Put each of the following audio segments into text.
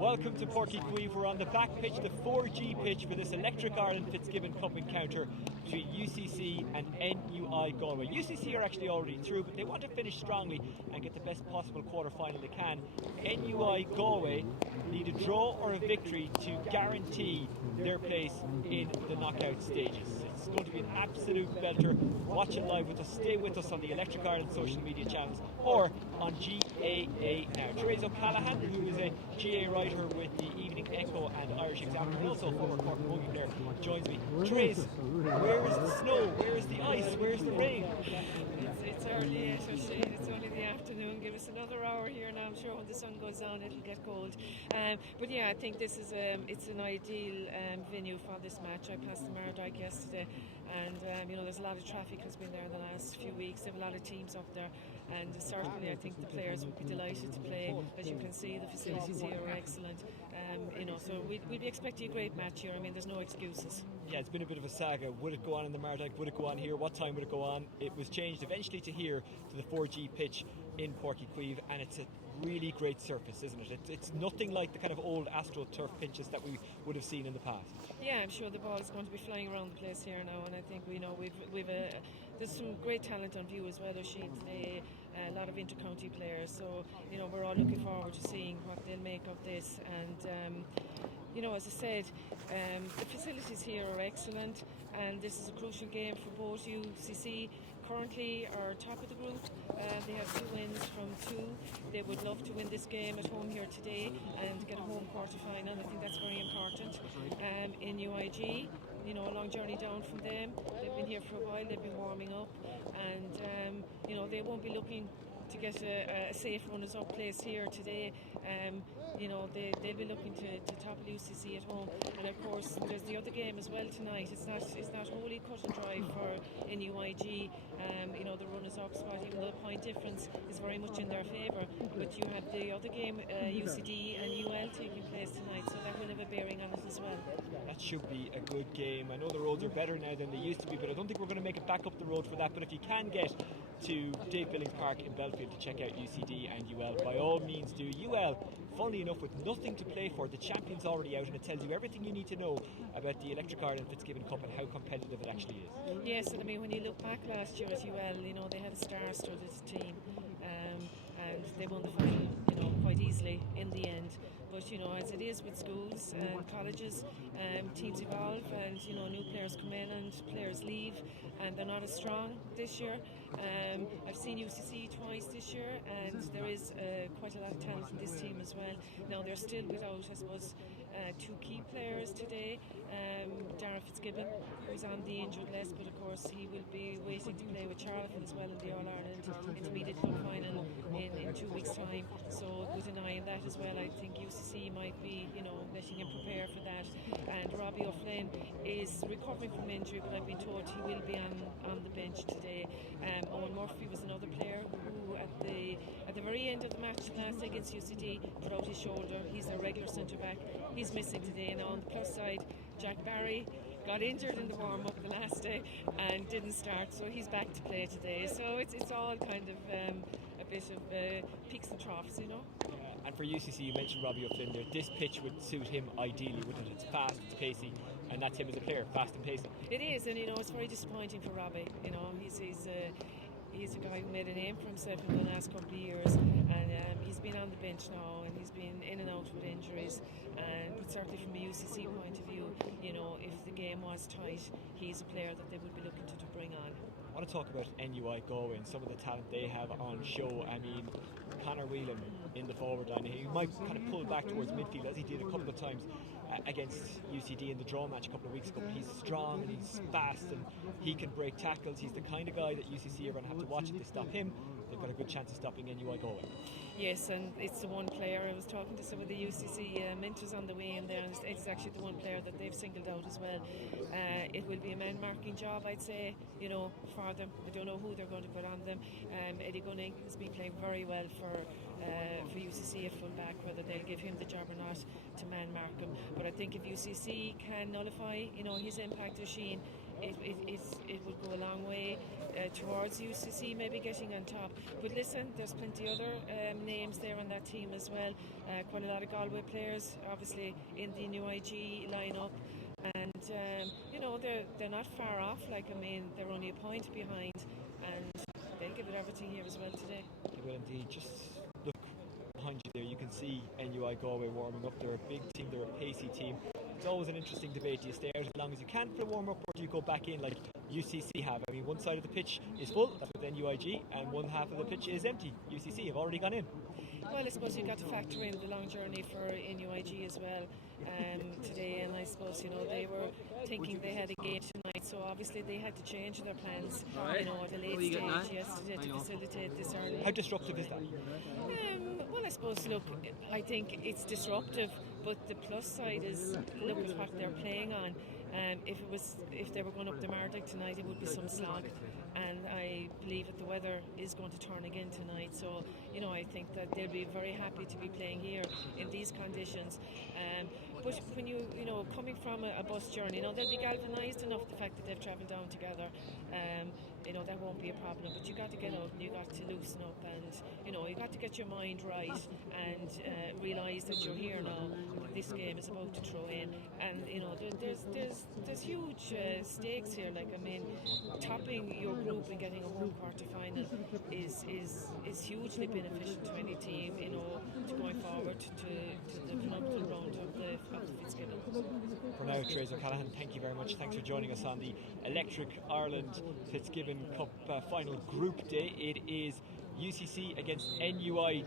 Welcome to Porky Queeve. We're on the back pitch, the 4G pitch for this Electric Ireland Fitzgibbon Cup encounter between UCC and NUI Galway. UCC are actually already through, but they want to finish strongly and get the best possible quarter-final they can. NUI Galway need a draw or a victory to guarantee their place in the knockout stages. It's going to be an absolute belter. Watch it live with us. Stay with us on the Electric Ireland social media channels or on GAA Now. Therese O'Callaghan, who is a GA writer with the Evening Echo and Irish Examiner, and also a former Cork Bogey player, joins me. Therese, where is the snow? Where is the ice? Where is the rain? It's early yet, Shane. It's only the afternoon. Give us another hour here now. I'm sure when the sun goes down it'll get cold. But yeah, I think this is it's an ideal venue for this match. I passed the Mardyke yesterday, and there's a lot of traffic has been there in the last few weeks. They have a lot of teams up there, and certainly I think the players would be delighted to play. As you can see, the facilities here are excellent. So we'd be expecting a great match here. I mean, there's no excuses. Yeah, it's been a bit of a saga. Would it go on in the Mardyke? Would it go on here? What time would it go on? It was changed eventually to here, to the 4G pitch in Porky Queeve, and it's a really great surface, isn't it? It's nothing like the kind of old AstroTurf pitches that we would have seen in the past. Yeah, I'm sure the ball is going to be flying around the place here now, and I think there's some great talent on view as well, Oisin, today. A lot of inter-county players, so we're all looking forward to seeing what they'll make of this. And as I said, the facilities here are excellent, and this is a crucial game for both. UCC currently are top of the group. They have 2 wins from 2. They would love to win this game at home here today and get a home quarter-final. I think that's very important. In UIG, a long journey down from them. They've been here for a while. They've been warming up, and they won't be looking to get a safe runners-up place here today. They'll be looking to topple UCC at home, and of course there's the other game as well tonight. It's not wholly cut and dry for NUIG. The runners-up spot, even though the point difference is very much in their favour. But you have the other game, UCD and UL, taking place tonight, so that will have a bearing on it as well. That should be a good game. I know the roads are better now than they used to be, but I don't think we're going to make it back up the road for that. But if you can get to Dave Billings Park in Belfield to check out UCD and UL, by all means do. UL, funnily enough, with nothing to play for, the champion's already out, and it tells you everything you need to know about the Electric Ireland Fitzgibbon Cup and how competitive it actually is. Yes, and I mean, when you look back last year at UL, they had a star-studded team, and they won the final quite easily in the end. But as it is with schools and colleges, teams evolve, and new players come in and players leave, and they're not as strong this year. I've seen UCC twice this year, and there is quite a lot of talent in this team as well. Now they're still without, I suppose, 2 key players today. Darren Fitzgibbon, who's on the injured list, but of course he will be waiting to play with Charlton as well in the All-Ireland Intermediate Cup final in 2 weeks' time. So with an eye on that as well, I think UCC might be, letting him prepare for that. And Robbie O'Flynn is recovering from injury, but I've been told he will be on the bench today. Owen Murphy was another player who at the very end of the match last against UCD put out his shoulder. He's a regular centre back. He's missing today. Now on the plus side, Jack Barry got injured in the warm-up the last day and didn't start, so he's back to play today. So it's all kind of a bit of peaks and troughs, And for UCC, you mentioned Robbie O'Flynn there. This pitch would suit him ideally, wouldn't it? It's fast, it's pacey, and that's him as a player, fast and pacey. It is, and it's very disappointing for Robbie. He's a guy who made a name for himself in the last couple of years, and he's been on the bench now, and he's been in and out with injuries. But certainly from a UCC point of view, if the game was tight, he's a player that they would be looking to bring on. I want to talk about NUI Galway and some of the talent they have on show. I mean, Conor Whelan in the forward line. He might kind of pull back towards midfield as he did a couple of times against UCD in the draw match a couple of weeks ago. But he's strong and he's fast and he can break tackles. He's the kind of guy that UCC are going to have to watch to stop him. They've got a good chance of stopping NUI Galway. Yes, and it's the one player. I was talking to some of the UCC mentors on the way in there, and it's actually the one player that they've singled out as well. It will be a man-marking job, I'd say, for them. I don't know who they're going to put on them. Eddie Gunning has been playing very well for UCC at full-back, whether they'll give him the job or not to man-mark him. But I think if UCC can nullify, his impact, Oisin, it would go a long way towards UCC maybe getting on top. But listen, there's plenty other names there on that team as well. Quite a lot of Galway players, obviously in the NUI lineup, and they're not far off. They're only a point behind, and they'll give it everything here as well today. They will indeed. Just look behind you there, you can see NUI Galway warming up. They're a big team, they're a pacey team. It's always an interesting debate. Do you stay out as long as you can for the warm-up, or do you go back in like UCC have? I mean, one side of the pitch is full, that's with NUIG, and one half of the pitch is empty. UCC have already gone in. Well, I suppose you've got to factor in the long journey for NUIG as well today, and I suppose they were thinking they had a game tonight, so obviously they had to change their plans at a late stage yesterday to facilitate this early. How disruptive is that? Well, I suppose, look, I think it's disruptive, but the plus side is look at what they're playing on. If they were going up the Mardyk tonight, it would be some slog, and I believe that the weather is going to turn again tonight. So I think that they'll be very happy to be playing here in these conditions. But when coming from a bus journey, they'll be galvanised enough, the fact that they've travelled down together. That won't be a problem. But you got to get out and you got to loosen up, and you got to get your mind right and realise that you're here now. This game is about to throw in, and there's huge stakes here. Topping your group and getting a home quarter final is hugely beneficial to any team. To going forward to the penultimate round of the Fitzgibbon. For now, Trace O'Callaghan, thank you very much. Thanks for joining us on the Electric Ireland Fitzgibbon Cup final group day. It is UCC against NUI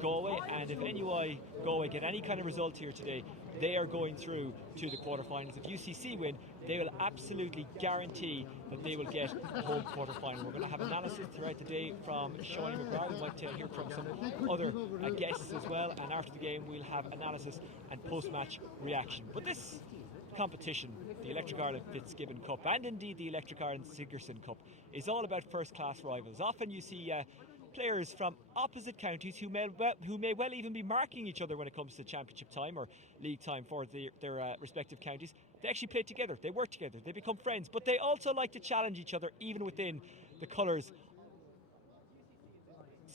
Galway, and if NUI Galway get any kind of result here today, they are going through to the quarterfinals. If UCC win, they will absolutely guarantee that they will get a home quarterfinal. We're going to have analysis throughout the day from Sean McGrath. We might hear from some other guests as well, and after the game we'll have analysis and post-match reaction. But this competition, the Electric Ireland Fitzgibbon Cup, and indeed the Electric Ireland Sigerson Cup, is all about first-class rivals. Often you see players from opposite counties who may well even be marking each other when it comes to championship time or league time for their respective counties. They actually play together, they work together, they become friends, but they also like to challenge each other even within the colours.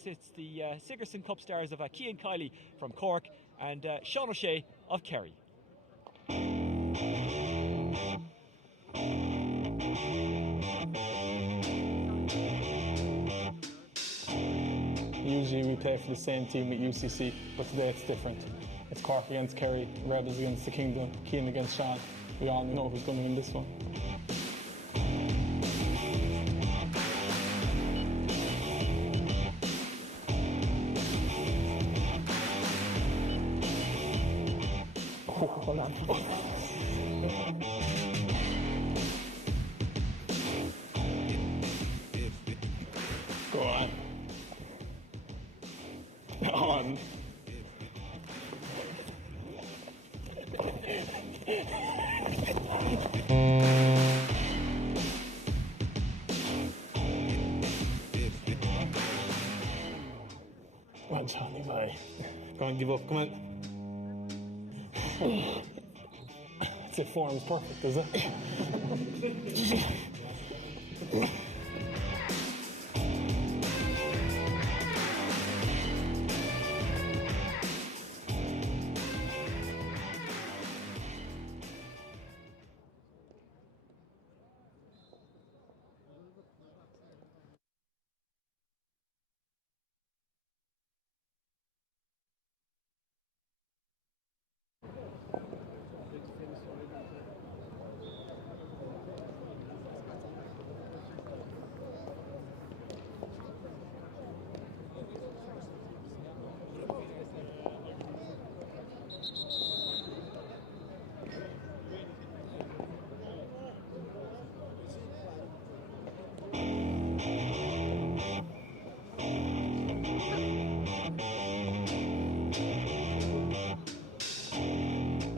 It's the Sigerson Cup stars of Cian Kiley from Cork and Sean O'Shea of Kerry. Usually we play for the same team at UCC, but today it's different. It's Cork against Kerry, Rebels against the Kingdom, Cian against Sean. We all know who's going to win this one. Oh, hold on. Go on. On. Come on, Johnny, bye. Come on, give up, come on. It's a form's perfect, is it?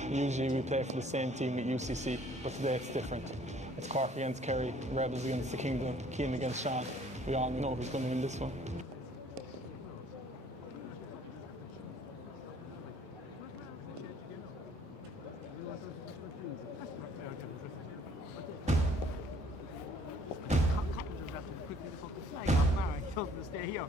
Usually we play for the same team at UCC, but today it's different. It's Cork against Kerry, Rebels against the Kingdom, Cian against Sean. We all know who's going to win this one. to stay here.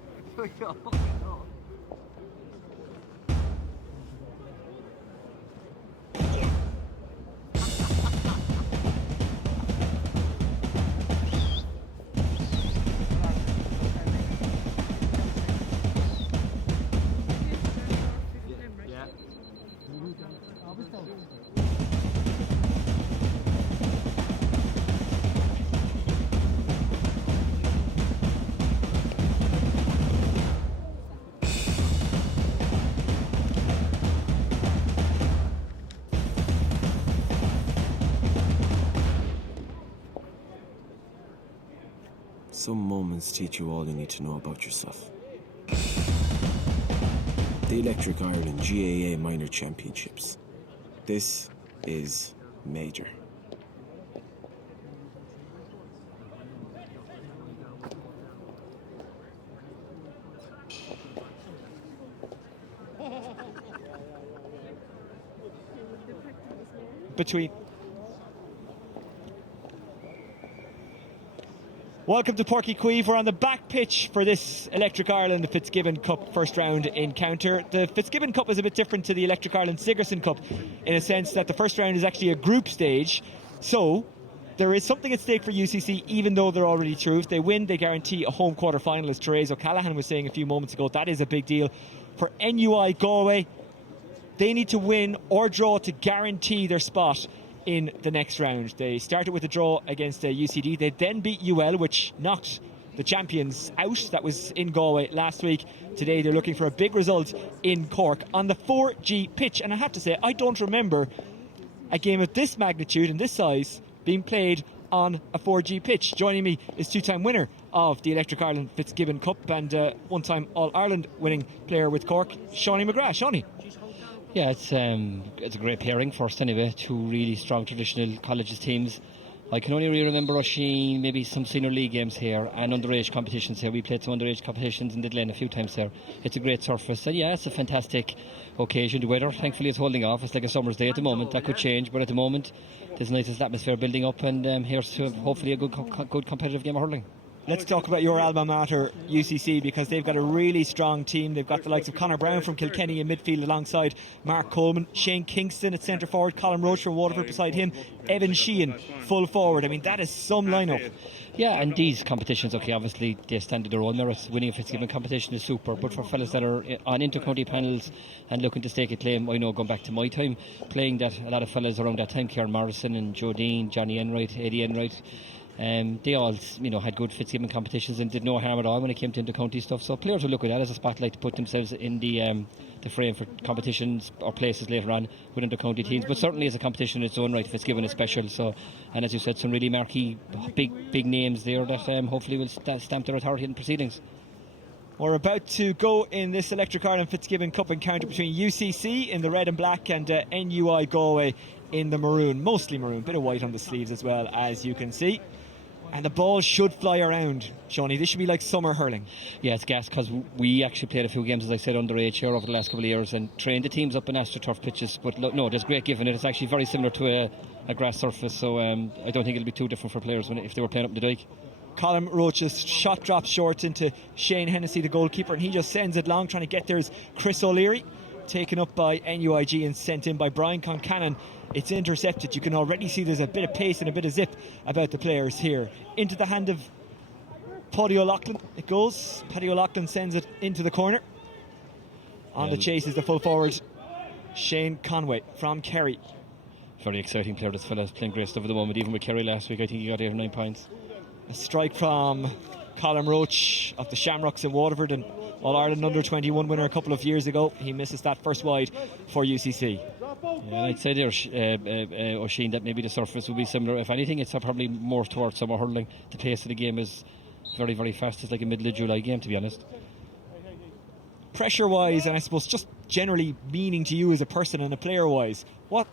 Some moments teach you all you need to know about yourself. The Electric Ireland GAA Minor Championships. This is major. Welcome to Porky Queeve. We're on the back pitch for this Electric Ireland Fitzgibbon Cup first round encounter. The Fitzgibbon Cup is a bit different to the Electric Ireland Sigerson Cup in a sense that the first round is actually a group stage. So there is something at stake for UCC even though they're already through. If they win, they guarantee a home quarter final, as Therese O'Callaghan was saying a few moments ago. That is a big deal. For NUI Galway, they need to win or draw to guarantee their spot in the next round. They started with a draw against UCD. They then beat UL, which knocked the champions out. That was in Galway last week. Today they're looking for a big result in Cork on the 4G pitch. And I have to say, I don't remember a game of this magnitude and this size being played on a 4G pitch. Joining me is two-time winner of the Electric Ireland Fitzgibbon Cup and one-time All-Ireland winning player with Cork, Seanie McGrath. Seanie. Yeah, it's a great pairing first anyway. Two really strong traditional colleges teams. I can only really remember Oisin, maybe some senior league games here and underage competitions here. We played some underage competitions in the Glen a few times there. It's a great surface and yeah, it's a fantastic occasion. The weather thankfully is holding off. It's like a summer's day at the moment. That could change, but at the moment there's a nice atmosphere building up and here's to hopefully a good competitive game of hurling. Let's talk about your alma mater, UCC, because they've got a really strong team. They've got the likes of Conor Brown from Kilkenny in midfield alongside Mark Coleman, Shane Kingston at centre forward, Colin Roach from Waterford beside him, Evan Sheehan full forward. I mean, that is some lineup. Yeah, and these competitions, okay, obviously they stand to their own merits. Winning a Fitzgibbon competition is super, but for fellas that are on inter-county panels and looking to stake a claim, I know going back to my time playing that, a lot of fellas around that time, Kieran Morrison and Joe Dean, Johnny Enright, Eddie Enright, they all, had good Fitzgibbon competitions and did no harm at all when it came to inter-county stuff. So players will look at that as a spotlight to put themselves in the frame for competitions or places later on with inter-county teams. But certainly as a competition in its own right, Fitzgibbon is special. So, and as you said, some really marquee, big names there that hopefully will stamp their authority in proceedings. We're about to go in this Electric Ireland Fitzgibbon Cup encounter between UCC in the red and black and NUI Galway in the maroon, mostly maroon, bit of white on the sleeves as well, as you can see. And the ball should fly around, Seanie. This should be like summer hurling. Yeah, it's gas because we actually played a few games, as I said, underage here over the last couple of years and trained the teams up in AstroTurf pitches. But no, there's great given it. It's actually very similar to a grass surface, so I don't think it'll be too different for players if they were playing up in the dike. Colin Roach's shot drops short into Shane Hennessy, the goalkeeper, and he just sends it long. Trying to get there's Chris O'Leary, taken up by NUIG and sent in by Brian Concannon. It's intercepted. You can already see there's a bit of pace and a bit of zip about the players here. Into the hand of Paddy O'Loughlin it goes. Paddy O'Loughlin sends it into the corner. On the chase is the full forward Shane Conway from Kerry. Very exciting player, this fella's playing great stuff at the moment. Even with Kerry last week, I think he got 8 or 9 points. A strike from Colin Roach of the Shamrocks in Waterford and All-Ireland under-21 winner a couple of years ago. He misses that first wide for UCC. Yeah, I'd say there, Oisin, that maybe the surface will be similar. If anything, it's probably more towards summer hurling. The pace of the game is very, very fast. It's like a middle of July game, to be honest. Pressure-wise, and I suppose just generally meaning to you as a person and a player-wise, what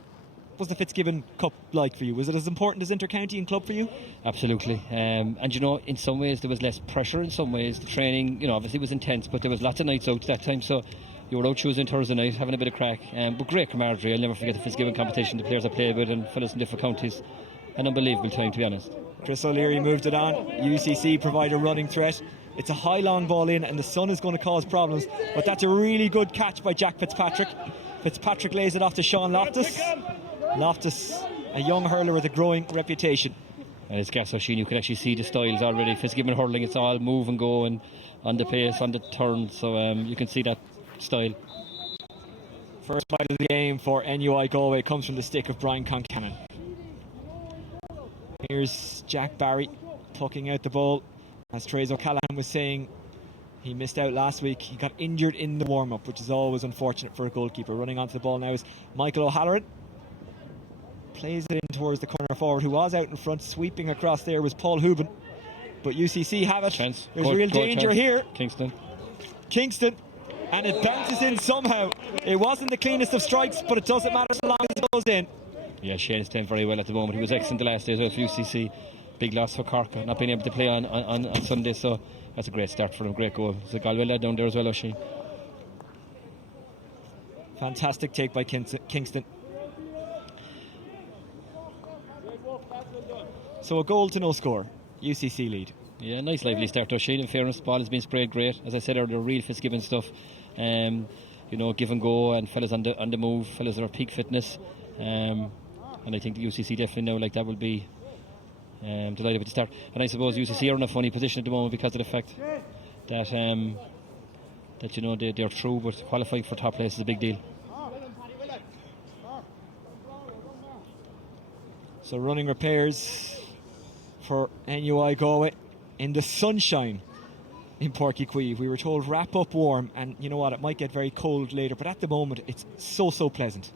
was the Fitzgibbon Cup like for you? Was it as important as inter-county and club for you? Absolutely. And in some ways there was less pressure. In some ways the training, obviously was intense, but there was lots of nights out that time. So you were out Tuesday and Thursday night having a bit of crack. But great camaraderie. I'll never forget the Fitzgibbon competition. The players I played with and fellas in different counties. An unbelievable time, to be honest. Chris O'Leary moved it on. UCC provide a running threat. It's a high long ball in, and the sun is going to cause problems. But that's a really good catch by Jack Fitzpatrick. Fitzpatrick lays it off to Sean Loftus. Loftus, a young hurler with a growing reputation. And it's gas O'Sheen, you can actually see the styles already. Fitzgibbon hurling, it's all move and go and on the pace, on the turn, so you can see that style. First bite of the game for NUI Galway comes from the stick of Brian Concannon. Here's Jack Barry tucking out the ball. As Trez O'Callaghan was saying, he missed out last week. He got injured in the warm-up, which is always unfortunate for a goalkeeper. Running onto the ball now is Michael O'Halloran. Plays it in towards the corner forward, who was out in front. Sweeping across there was Paul Hubin. But UCC have it. Chance. There's real danger here. Kingston. And it bounces in somehow. It wasn't the cleanest of strikes, but it doesn't matter so long as it goes in. Yeah, Shane is playing very well at the moment. He was excellent the last day as well for UCC. Big loss for Cork, not being able to play on Sunday, so that's a great start for him. Great goal. There's a Galway lad down there as well, O'Sheen. Fantastic take by Kingston. So a goal to no score. UCC lead. Yeah, nice lively start to O'Sheen. In fairness, the ball has been sprayed great. As I said earlier, real Fitzgibbon stuff. You know, give and go, and fellas on the move, fellas that are peak fitness. And I think the UCC definitely now like that will be delighted with the start. And I suppose UCC are in a funny position at the moment because of the fact that you know they're through, but qualifying for top place is a big deal. So running repairs for NUI Galway in the sunshine in Páirc Uí Chaoimh. We were told wrap up warm, and you know what, it might get very cold later, but at the moment it's so pleasant.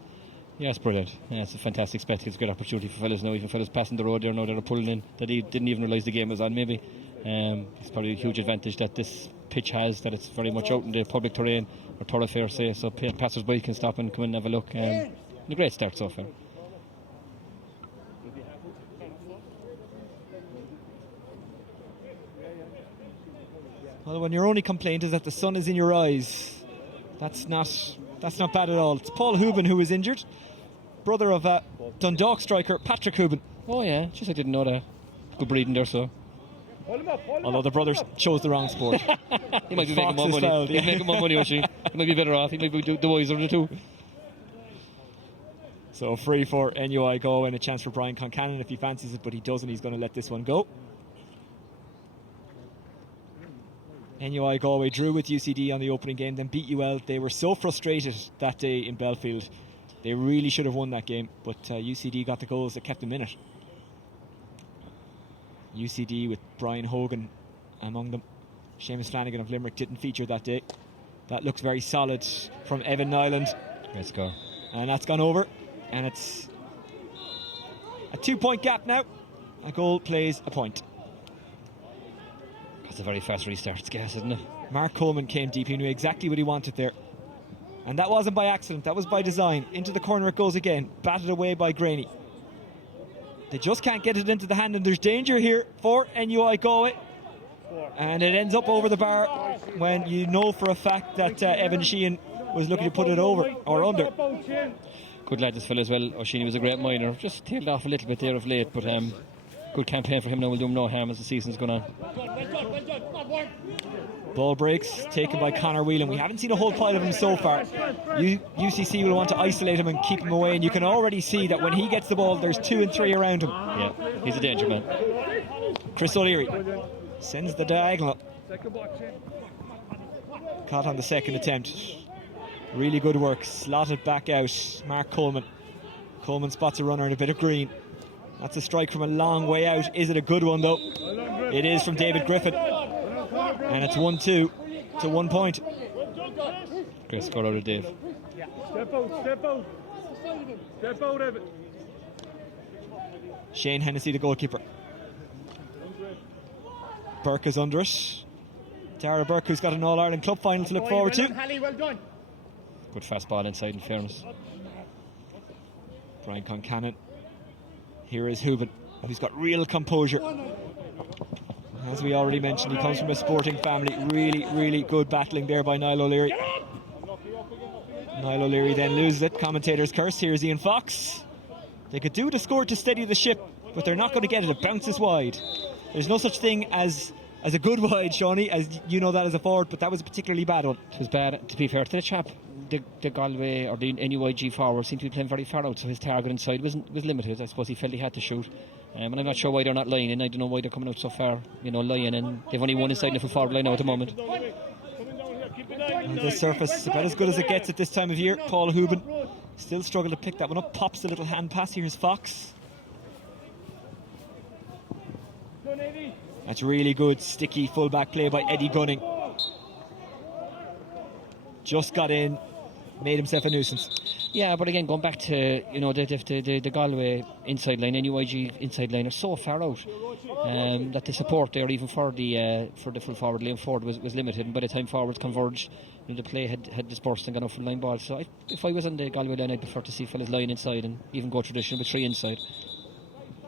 Yeah, it's brilliant. Yeah, it's a fantastic spectacle. It's a good opportunity for fellas now, even fellas passing the road there now that are pulling in, that he didn't even realise the game was on maybe. It's probably a huge advantage that this pitch has, that it's very much out in the public terrain, or thoroughfare say, so passers-by can stop and come in and have a look. A great start so far. Well, when your only complaint is that the sun is in your eyes, that's not bad at all. It's Paul Hubin who is injured, brother of Dundalk striker Patrick Hubin. Oh yeah, just I didn't know that. Good breeding there, so. Although the brothers chose the wrong sport. He might be making more money. Fouled, yeah. He's making more money, O'Sheen. He might be better off. He might be the wiser of the two. So free for NUI Galway and a chance for Brian Concannon if he fancies it, but he doesn't. He's going to let this one go. NUI Galway drew with UCD on the opening game, then beat UL. They were so frustrated that day in Belfield. They really should have won that game, but UCD got the goals that kept them in it. UCD with Brian Hogan among them. Seamus Flanagan of Limerick didn't feature that day. That looks very solid from Evan Nyland. Great score. And that's gone over, and it's a 2-point gap now. A goal plays a point. That's a very fast restart. It's gas, isn't it? Mark Coleman came deep. He knew exactly what he wanted there. And that wasn't by accident. That was by design. Into the corner it goes again. Batted away by Graney. They just can't get it into the hand, and there's danger here for NUI Galway. And it ends up over the bar when you know for a fact that Evan Sheehan was looking to put it over or under. Good lad, this fellow as well. O'Sheen was a great minor. Just tailed off a little bit there of late, but good campaign for him now. Will do him no harm as the season's going on. Ball breaks taken by Conor Whelan. We haven't seen a whole pile of him so far. UCC will want to isolate him and keep him away, and you can already see that when he gets the ball there's 2 and 3 around him. Yeah, he's a danger man. Chris O'Leary sends the diagonal. Caught on the second attempt. Really good work. Slotted back out. Mark Coleman. Coleman spots a runner in a bit of green. That's a strike from a long way out. Is it a good one though? It is from David Griffin. And it's 1-2 to 1 point. Great score out of Dave. Step out of it. Shane Hennessy, the goalkeeper. Burke is under it. Tara Burke, who's got an All-Ireland club final to look forward to. Good fast ball inside, in fairness. Brian Concannon. Here is Hubin, who's got real composure. As we already mentioned, he comes from a sporting family. Really good battling there by Niall O'Leary. Niall O'Leary then loses it. Commentator's curse. Here's Ian Fox. They could do the score to steady the ship, but they're not going to get it. It bounces wide. There's no such thing as as a good wide, Shawnee, as you know that as a forward, but that was a particularly bad one. It was bad, to be fair to the chap. The Galway or the NUIG forward seemed to be playing very far out, so his target inside was limited. I suppose he felt he had to shoot. And I'm not sure why they're not lying in. I don't know why they're coming out so far, lying in. They've only one inside the full forward line now at the moment. And the surface about as good as it gets at this time of year. Paul Hooban still struggled to pick that one up. Pops the little hand pass. Here's Fox. That's really good sticky full-back play by Eddie Gunning. Just got in, made himself a nuisance. Yeah, but again, going back to the Galway inside line, NUIG inside line are so far out that the support there, even for the full forward lane forward, was limited. And by the time forwards converged, the play had dispersed and gone off for line ball. So if I was on the Galway line, I'd prefer to see fellas lying inside and even go traditional with 3 inside.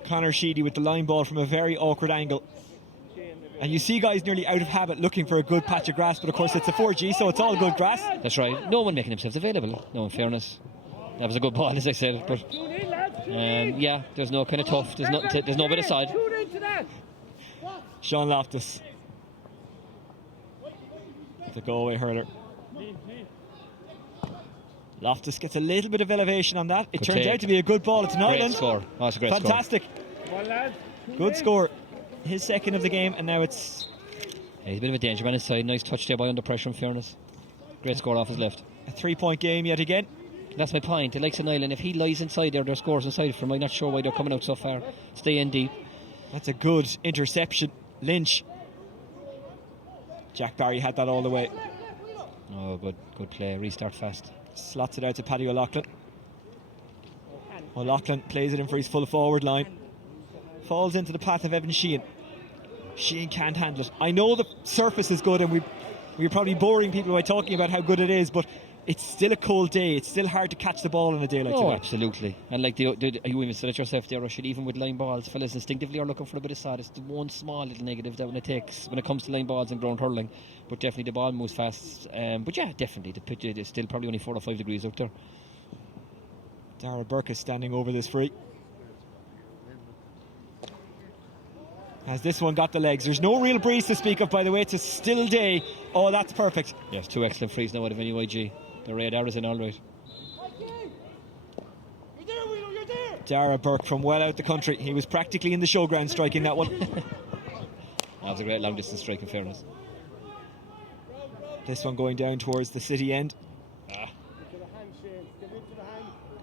Conor Sheedy with the line ball from a very awkward angle. And you see guys nearly out of habit looking for a good patch of grass, but of course it's a 4G, so it's all good grass. That's right. No one making themselves available. No, in fairness, that was a good ball, as I said. But yeah, there's no kind of tough. There's no bit of side. Sean Loftus, the Galway hurler. Loftus gets a little bit of elevation on that. It turns out to be a good ball. It's an Ireland. Great score. Oh, it's a great Fantastic. Score. Good score. His second of the game, and now it's... Yeah, he's a bit of a danger man inside. Nice touch there by under pressure, in fairness. Great score off his left. A 3-point game yet again. That's my point. The likes of Ireland, if he lies inside there scores inside for him. I'm not sure why they're coming out so far. Stay in deep. That's a good interception. Lynch. Jack Barry had that all the way. Oh, good play. Restart fast. Slots it out to Paddy O'Loughlin. O'Loughlin plays it in for his full forward line. Falls into the path of Evan Sheehan. Sheehan can't handle it. I know the surface is good, and we're probably boring people by talking about how good it is, but it's still a cold day. It's still hard to catch the ball on a day like today. Oh, absolutely. And like you even said it yourself there, Rashid, even with line balls, fellas instinctively are looking for a bit of sod. It's the one small little negative that when it comes to line balls and ground hurling. But definitely the ball moves fast. But yeah, definitely the pitch is still probably only 4 or 5 degrees out there. Dara Burke is standing over this free. Has this one got the legs? There's no real breeze to speak of, by the way. It's a still day. Oh, that's perfect. Yes, 2 excellent frees now out of NUIG. The radar is in all right. Dara Burke from well out the country. He was practically in the showground striking that one. That was a great long distance strike, in fairness. This one going down towards the city end.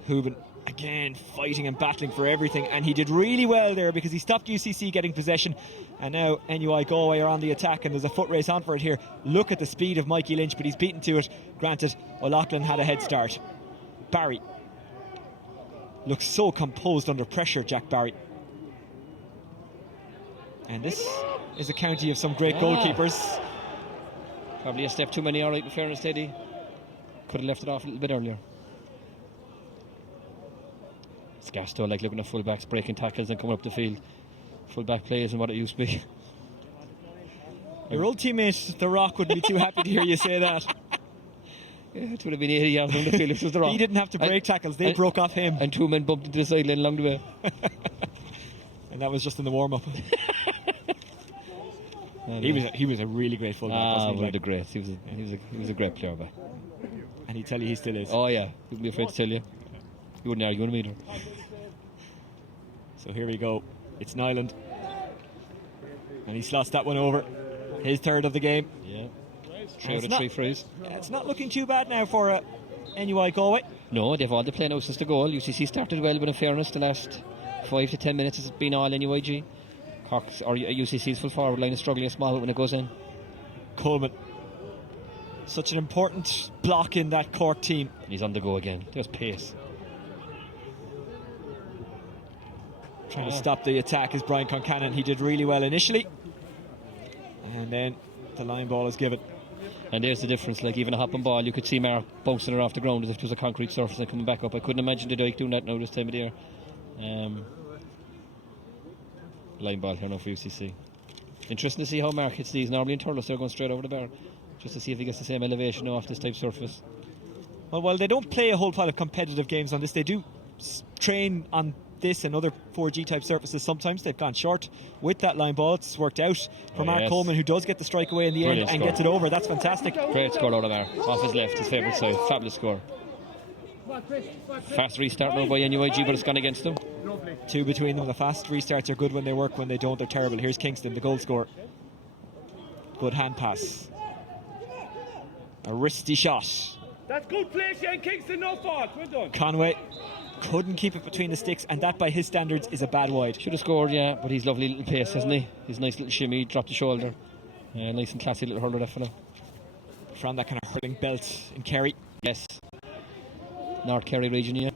Hooban again fighting and battling for everything, and he did really well there because he stopped UCC getting possession, and now NUI Galway are on the attack, and there's a foot race on for it here. Look at the speed of Mikey Lynch, but he's beaten to it. Granted, O'Loughlin had a head start. Barry looks so composed under pressure, Jack Barry. And this is a county of some great goalkeepers. Probably a step too many, alright, in fairness, Teddy. Could have left it off a little bit earlier. Scarce though, like looking at full-backs breaking tackles and coming up the field. Full-back play isn't what it used to be. Your old teammate The Rock would be too happy to hear you say that. Yeah, it would have been 80 yards on the field if it was The Rock. He didn't have to break tackles, they broke off him. And 2 men bumped into the sideline along the way. And that was just in the warm-up. He was a really great full-back, wasn't he? One of the greats. He was a great player, but. And he'd tell you he still is. Oh yeah, he wouldn't be afraid to tell you. He wouldn't argue with him either. So here we go. It's Nyland. And he slots that one over. His third of the game. Yeah. 3 out of 3 frees. It's not looking too bad now for NUI Galway. No, they've all the play now since the goal. UCC started well, but in fairness, the last 5 to 10 minutes has been all NUIG. Cork's or UCC's full forward line is struggling a small when it goes in. Coleman. Such an important block in that Cork team. And he's on the go again. There's pace. Trying to stop the attack is Brian Concannon. He did really well initially. And then the line ball is given. And there's the difference. Like even a hopping ball, you could see Mark bouncing her off the ground as if it was a concrete surface and coming back up. I couldn't imagine the Dyke doing that now this time of the year. Line ball here now for UCC. Interesting to see how Mark hits these. Normally in Turles they're going straight over the bar. Just to see if he gets the same elevation off this type surface. Well, while they don't play a whole pile of competitive games on this, they do train on this and other 4G type surfaces, sometimes they've gone short with that line ball. It's worked out for Mark Coleman, who does get the strike away in the end and gets it over. That's fantastic. Great score out of Mark, off his left, his favourite side. Fabulous score. Fast restart now by NUIG, but it's gone against them. Two between them. The fast restarts are good when they work. When they don't, they're terrible. Here's Kingston, the goal scorer. Good hand pass. A wristy shot. That's good play, Shane Kingston, no fault. Well done. Conway couldn't keep it between the sticks, and that by his standards is a bad wide. Should have scored, yeah, but he's lovely little pace, hasn't he? His nice little shimmy, dropped the shoulder. Nice and classy little hurler, that fellow. From that kind of hurling belt in Kerry. Yes. North Kerry region, yeah.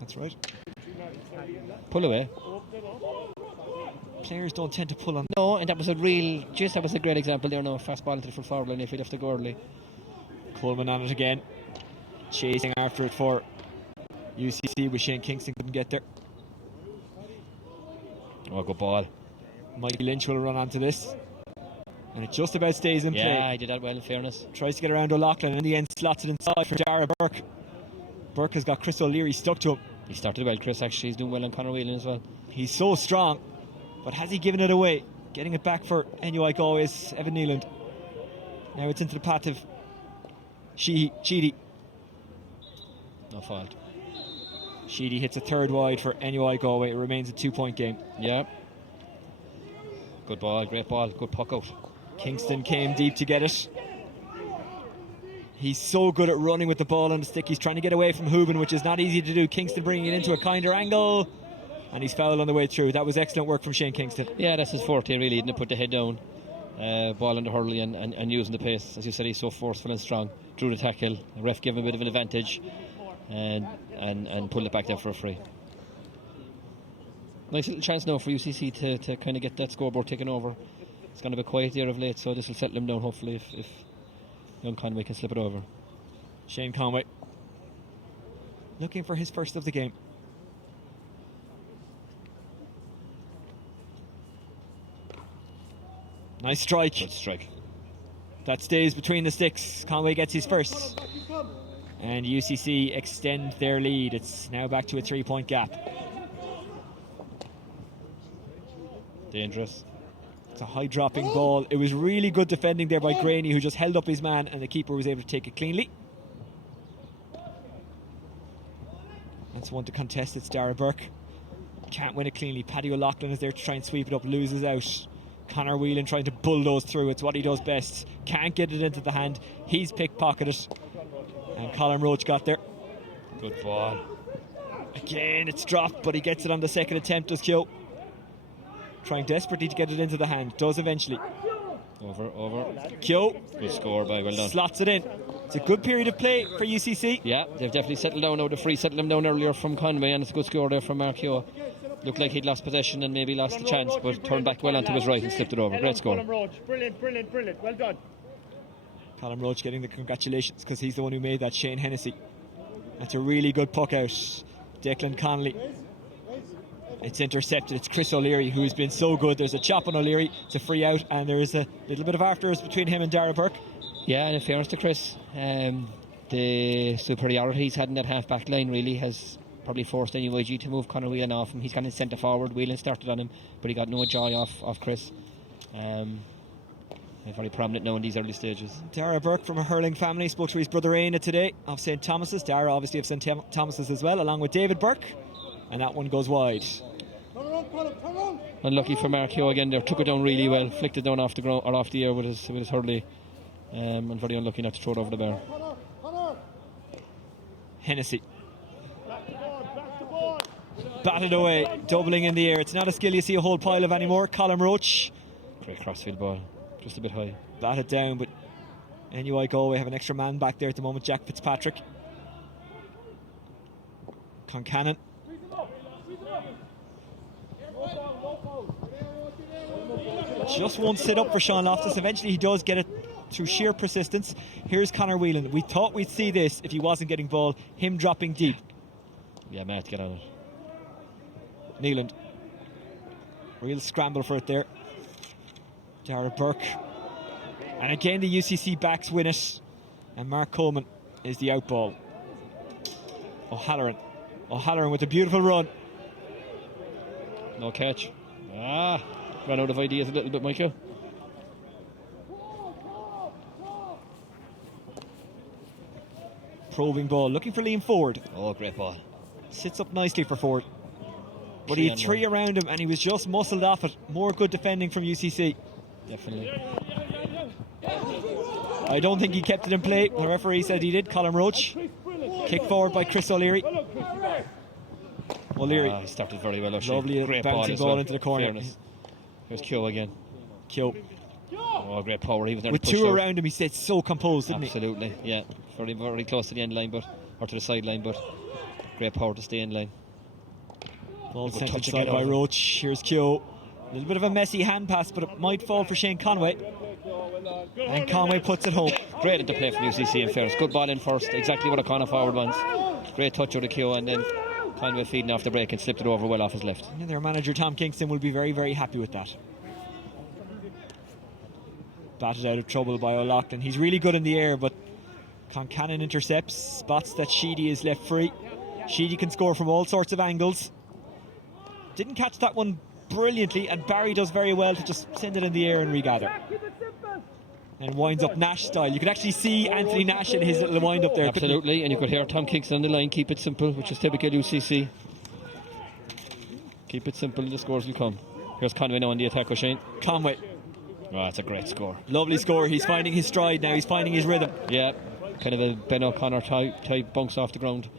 That's right. Pull away. Players don't tend to pull on. No, and that was a great example there now. Fast ball into the full forward line if he'd have to go early. Coleman on it again. Chasing after it for UCC, with Shane Kingston couldn't get there. Oh, good ball. Mikey Lynch will run onto this. And it just about stays in play. Yeah, he did that well, in fairness. Tries to get around O'Loughlin, and in the end slots it inside for Dara Burke. Burke has got Chris O'Leary stuck to him. He started well, Chris, actually. He's doing well on Conor Whelan as well. He's so strong, but has he given it away? Getting it back for NUI Galway is Evan Neeland. Now it's into the path of Sheedy. No fault. Sheedy hits a third wide for NUI Galway. It remains a 2-point game. Yeah. Good ball, great ball, good puck out. Kingston came deep to get it. He's so good at running with the ball on the stick. He's trying to get away from Hooban, which is not easy to do. Kingston bringing it into a kinder angle, and he's fouled on the way through. That was excellent work from Shane Kingston. Yeah, that's his forte, really, didn't put the head down. Ball on the hurley and using the pace. As you said, he's so forceful and strong. Drew the tackle. The ref gave him a bit of an advantage and pulled it back there for a free. Nice little chance now for UCC to kind of get that scoreboard taken over. It's going to be quiet there of late, so this will settle him down, hopefully, if young Conway can slip it over. Shane Conway looking for his first of the game. Nice strike. Good strike. That stays between the sticks. Conway gets his first. And UCC extend their lead. It's now back to a 3-point gap. Dangerous. It's a high dropping ball. It was really good defending there by Graney, who just held up his man, and the keeper was able to take it cleanly. That's one to contest. It's Dara Burke. Can't win it cleanly. Paddy O'Loughlin is there to try and sweep it up, loses out. Conor Whelan trying to bulldoze through. It's what he does best. Can't get it into the hand. He's pickpocketed. And Colin Roach got there. Good ball. Again, it's dropped, but he gets it on the second attempt, does Keogh. Trying desperately to get it into the hand. Does eventually. Over. Keogh. Good score, by well done. Slots it in. It's a good period of play for UCC. Yeah, they've definitely settled down now. The free settled them down earlier from Conway, and it's a good score there from Mark Keogh. Looked like he'd lost possession and maybe lost the chance, but turned back well onto his right and slipped it over. Great score. Brilliant. Well done. Colin Roach getting the congratulations because he's the one who made that. Shane Hennessy. That's a really good puck out. Declan Connolly. It's intercepted. It's Chris O'Leary who's been so good. There's a chop on O'Leary. It's a free out, and there is a little bit of afterwards between him and Dara Burke. Yeah, and in fairness to Chris, the superiority he's had in that half back line really has probably forced NUIG to move Conor Whelan off him. He's gone in centre forward. Whelan started on him, but he got no joy off Chris. Very prominent now in these early stages. Dara Burke from a hurling family spoke to his brother Aina today of St Thomas's. Dara obviously of St Thomas's as well, along with David Burke, and that one goes wide. Unlucky for Mark Keogh again there. Took it down really well, flicked it down off the ground or off the air with his hurley, and very unlucky not to throw it over the bar. Hennessy batted away, doubling in the air. It's not a skill you see a whole pile of anymore. Colin Roach. Great crossfield ball, just a bit high. Batted down, but NUI Galway have an extra man back there at the moment, Jack Fitzpatrick. Concannon. Just won't sit up for Sean Loftus. Eventually he does get it through sheer persistence. Here's Conor Whelan. We thought we'd see this if he wasn't getting ball. Him dropping deep. Yeah, Matt, get on it. Neeland. Real scramble for it there. Dara Burke. And again the UCC backs win it. And Mark Coleman is the out ball. O'Halloran with a beautiful run. No catch. Ran out of ideas a little bit, Michael. Probing ball, looking for Liam Ford. Oh, great ball. Sits up nicely for Ford. But he had 3 around him and he was just muscled off it. More good defending from UCC. Definitely. I don't think he kept it in play. The referee said he did. Colin Roach. Kick forward by Chris O'Leary. O'Leary. He started very well. Lovely great bouncing ball into the corner. Fairness. Here's Keogh again. Keogh. Oh, great power. He was there with 2 around him, he stayed so composed, didn't Absolutely, he? yeah. Very, very close to the end line, or to the sideline, but great power to stay in line. Ball sent inside by Roach. Here's Keogh. A little bit of a messy hand pass, but it might fall for Shane Conway. And Conway puts it home. Great into play from UCC in fairness. Good ball in first, exactly what a corner forward wants. Great touch out of Keogh, and then Conway feeding off the break and slipped it over well off his left. Yeah, their manager Tom Kingston will be very, very happy with that. Batted out of trouble by O'Loughlin. He's really good in the air, but Concannon intercepts, spots that Sheedy is left free. Sheedy can score from all sorts of angles. Didn't catch that one brilliantly, and Barry does very well to just send it in the air and regather. And winds up Nash style. You could actually see Anthony Nash in his little wind up there. Absolutely, and you could hear Tom Kingston on the line. Keep it simple, which is typical UCC. Keep it simple, the scores will come. Here's Conway now on the attack, O'Shane. Conway. Oh, that's a great score. Lovely score. He's finding his stride now. He's finding his rhythm. Yeah, kind of a Ben O'Connor type bunks off the ground.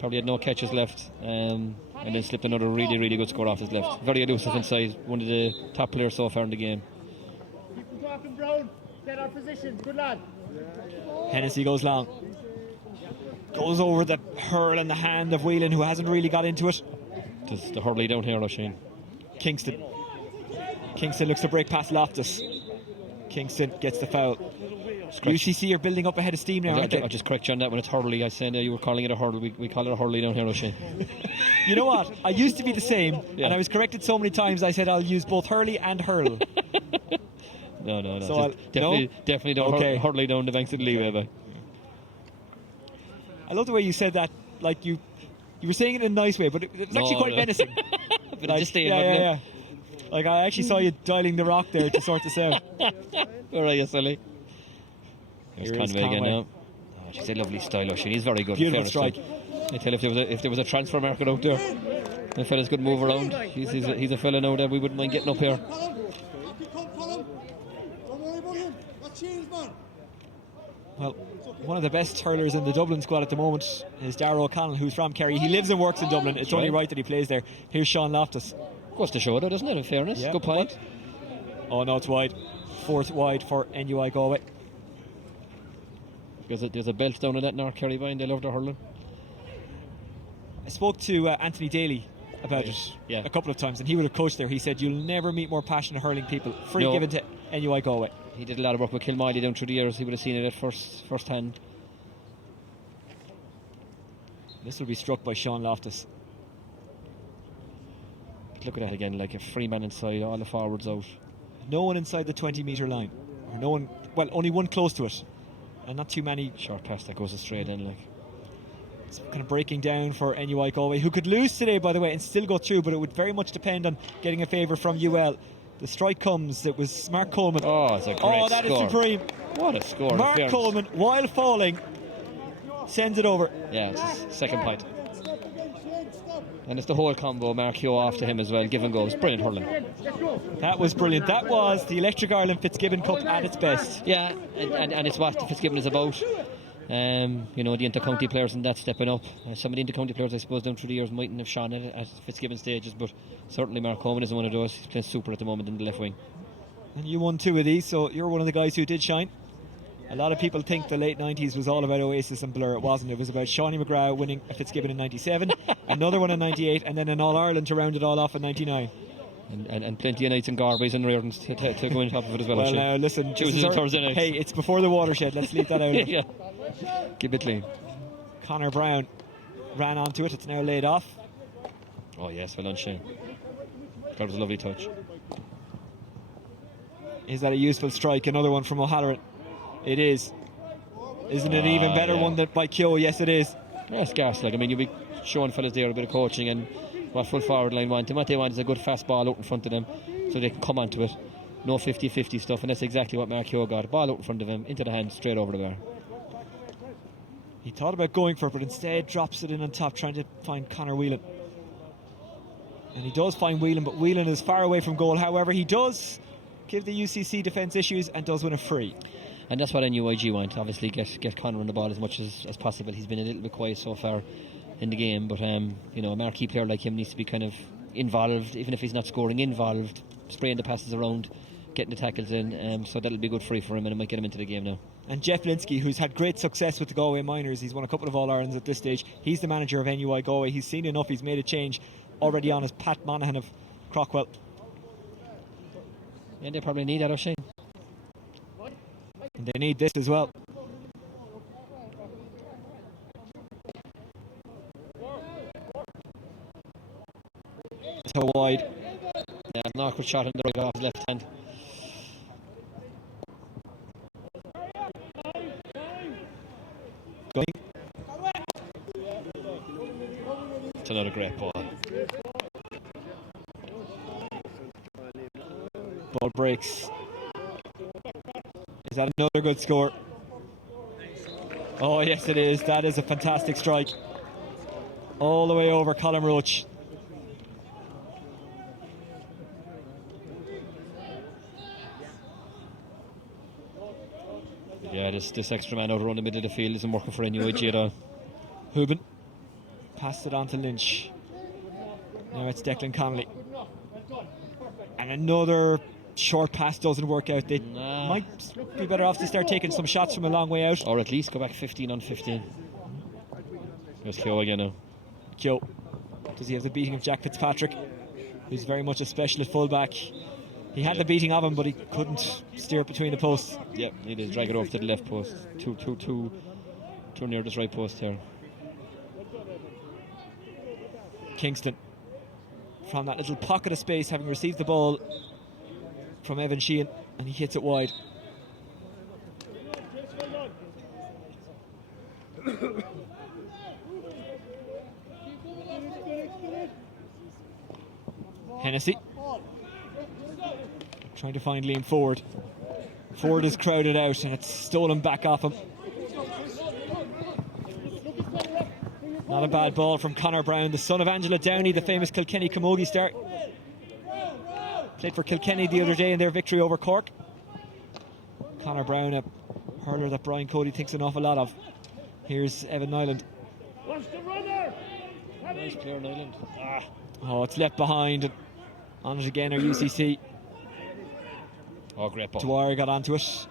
Probably had no catches left, and then slipped another really, really good score off his left. Very elusive inside. One of the top players so far in the game. Keep talking, Brown. Get our positions. Good lad. Hennessy goes long. Goes over the hurl and the hand of Whelan, who hasn't really got into it. Just the hurley down here, O'Shane. Kingston looks to break past Loftus. Kingston gets the foul. UCC are building up ahead of steam now, aren't they? I'll just correct you on that when it's hurley. I said you were calling it a hurl. We call it a hurley down here, O'Shane. You know what? I used to be the same, and I was corrected so many times I said I'll use both hurley and hurl. No. So definitely don't hurley down the banks of the Leeway. I love the way you said that. Like you were saying it in a nice way, but it was actually quite menacing. But just yeah. Like I actually saw you dialing the rock there to sort this out. Where are you, silly? Here's Conway again now. Oh, she's a lovely style, O'Shane. He's very good. Beautiful strike. I tell you, if there was a transfer market out there, the fellas could move around. He's a fella now that we wouldn't mind getting up here. Well, one of the best hurlers in the Dublin squad at the moment is Darragh O'Connell, who's from Kerry. He lives and works in Dublin. It's only right that he plays there. Here's Sean Loftus. Goes to show though, doesn't it, in fairness? Yeah, good point. Oh no, it's wide. 4th wide for NUI Galway. There's a belt down in that North Kerry vine. They love their hurling. I spoke to Anthony Daly about it a couple of times, and he would have coached there. He said you'll never meet more passionate hurling people. Given to NUI Galway. He did a lot of work with Kilmiley down through the years. He would have seen it at first hand. This will be struck by Sean Loftus. Look at that again, like a free man inside, all the forwards out. No one inside the 20-metre line. No one. Well, only one close to it, and not too many. Short pass that goes straight in, like. It's kind of breaking down for NUI Galway, who could lose today, by the way, and still go through, but it would very much depend on getting a favour from UL. The strike comes. It was Mark Coleman. Oh, it's a great score. Oh, that is supreme. What a score. Mark Coleman, while falling, sends it over. Yeah, it's his second point. And it's the whole combo. Mark Keogh off to him as well. Give and go. It's brilliant hurling. That was brilliant. That was the Electric Ireland Fitzgibbon Cup at its best. Yeah, and it's what the Fitzgibbon is about. You know, the inter-county players and that stepping up. Some of the inter-county players, I suppose, down through the years mightn't have shone at Fitzgibbon stages, but certainly Mark Coleman is one of those. He's playing super at the moment in the left wing. And you won 2 of these, so you're one of the guys who did shine. A lot of people think the late 90s was all about Oasis and Blur. It wasn't. It was about Shawnee McGrath winning a Fitzgibbon in 97, another one in 98, and then an All-Ireland to round it all off in 99. And plenty of nights in Garbays and Reardons to go on top of it as well. Well, now listen, Tuesday and Thursday nights. Hey, it's before the watershed. Let's leave that out. Yeah. Keep it clean. Conor Brown ran onto it. It's now laid off. Oh yes, well done, Shane. That was a lovely touch. Is that a useful strike? Another one from O'Halloran. It is. Isn't it an even better one than by Keogh? Yes, it is. Yeah, it's gas. Like, I mean, you'll be showing fellas there a bit of coaching, and what full forward line want. And what they want is a good fast ball out in front of them so they can come onto it. No 50-50 stuff, and that's exactly what Mark Keogh got. Ball out in front of him, into the hand, straight over the bar. He thought about going for it, but instead drops it in on top, trying to find Conor Whelan. And he does find Whelan, but Whelan is far away from goal. However, he does give the UCC defence issues and does win a free. And that's what NUIG want, obviously, get Conor on the ball as much as possible. He's been a little bit quiet so far in the game, but a marquee player like him needs to be kind of involved, even if he's not scoring, involved, spraying the passes around, getting the tackles in, so that'll be good free for him, and it might get him into the game now. And Geoff Olinsky, who's had great success with the Galway minors, he's won a couple of All-Irelands at this stage. He's the manager of NUI Galway. He's seen enough. He's made a change already on as Pat Monaghan of Crockwell. And they probably need that, O'Shane. And they need this as well. So wide. Yeah, an awkward shot in the right off his left hand. Going. It's another great ball. Ball breaks. Is that another good score? Oh yes it is. That is a fantastic strike. All the way over Colm Roach. Yeah, this extra man out around the middle of the field isn't working for NUIG at all. Hubin passed it on to Lynch. Now it's Declan Connolly. And another short pass doesn't work out. They might be better off to start taking some shots from a long way out. Or at least go back 15 on 15. There's Keogh again now. Keogh. Does he have the beating of Jack Fitzpatrick, who's very much a specialist fullback? He had the beating of him, but he couldn't steer it between the posts. Yep, he did drag it over to the left post. Too near this right post here. Kingston, from that little pocket of space, having received the ball from Evan Sheehan, and he hits it wide. Hennessy trying to find Liam Ford. Ford is crowded out and it's stolen back off him. Not a bad ball from Conor Brown, the son of Angela Downey, the famous Kilkenny Camogie star. Played for Kilkenny the other day in their victory over Cork. Conor Brown, a hurler that Brian Cody thinks an awful lot of. Here's Evan Nyland. Nice player, Nyland. Oh, it's left behind. On it again, our UCC. Oh, great ball. Dwyer got onto it.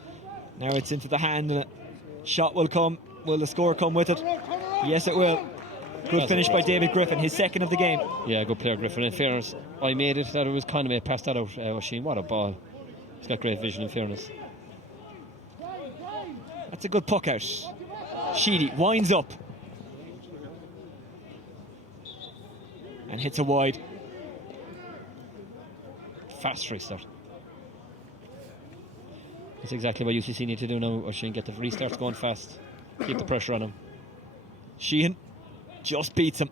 Now it's into the hand and a shot will come. Will the score come with it? Yes, it will. Good finish by David Griffin, his second of the game. Yeah, good player Griffin. In fairness, I made it that it was Conway passed that out. O'Sheen, what a ball. He's got great vision, in fairness. That's a good puck out. Sheedy winds up and hits a wide. Fast restart. That's exactly what UCC need to do now, O'Sheen. Get the restarts going fast. Keep the pressure on him. Sheehan just beats him.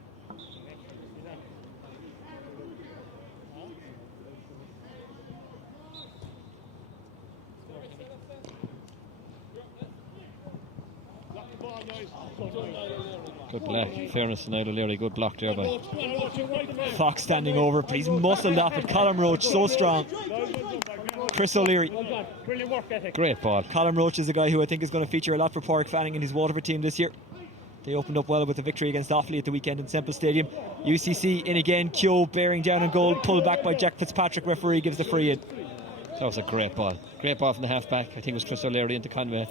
Good block. Fairness to Niall O'Leary. Good block there by Fox standing over, but he's muscled off it. Colm Roach so strong. Chris O'Leary. Great ball. Colm Roach is a guy who I think is going to feature a lot for Pádraig Fanning in his Waterford team this year. They opened up well with a victory against Offaly at the weekend in Semple Stadium. UCC in again. Keogh bearing down on goal, pulled back by Jack Fitzpatrick. Referee gives the free in. That was a great ball. Great ball from the half back. I think it was Chris O'Leary into Conway.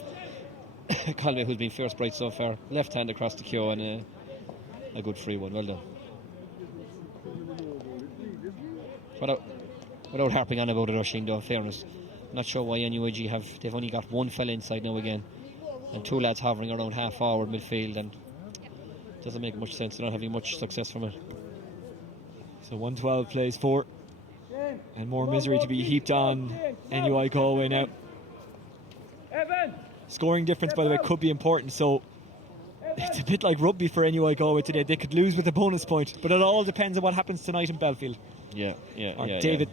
Conway, who's been first bright so far. Left hand across the Keogh and a good free one. Well done. Without harping on about it, O'Sheen, though, in fairness, I'm not sure why NUIG they've only got one fella inside now again, and two lads hovering around half forward midfield, and it doesn't make much sense. They're not having much success from it. So 112 plays 4, and more misery to be heaped on NUI Galway now. Scoring difference, by the way, could be important, so it's a bit like rugby for NUI Galway today. They could lose with a bonus point, but it all depends on what happens tonight in Belfield. Or David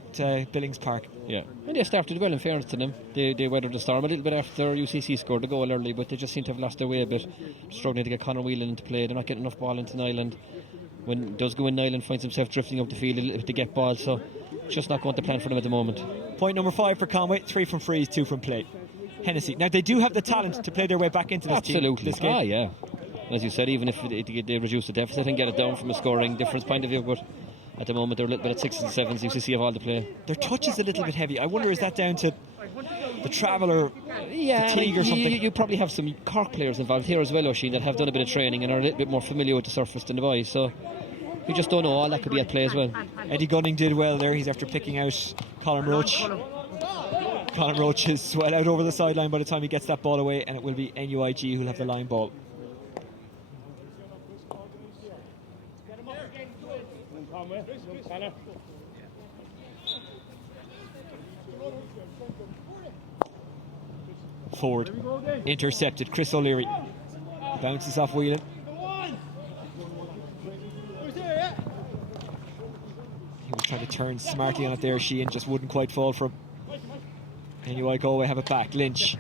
Billings Park. Yeah, and they started well, in fairness to them. They weathered the storm a little bit after UCC scored the goal early, but they just seem to have lost their way a bit, struggling to get Conor Whelan into play. They're not getting enough ball into Nyland. When it does go in, Nyland finds himself drifting up the field a little bit to get balls, so it's just not going to plan for them at the moment. Point number 5 for Conway, 3 from frees, 2 from play. Hennessy. Now they do have the talent to play their way back into this Absolutely. This game. Yeah. As you said, even if they reduce the deficit and get it down from a scoring difference point of view, but at the moment they're a little bit at 6s and 7s. UCC have all the play. Their touch is a little bit heavy. I wonder, is that down to the travel or fatigue or something? You probably have some Cork players involved here as well, Oisin, that have done a bit of training and are a little bit more familiar with the surface than the boys, so you just don't know. All that could be at play as well. Eddie Gunning did well there. He's after picking out Colin Roach. Colin Roach is well out over the sideline by the time he gets that ball away, and it will be NUIG who'll have the line ball. Forward, intercepted. Chris O'Leary bounces off Whelan. He was trying to turn smartly on it there. Sheehan just wouldn't quite fall for him. NUI Galway have it back. Lynch.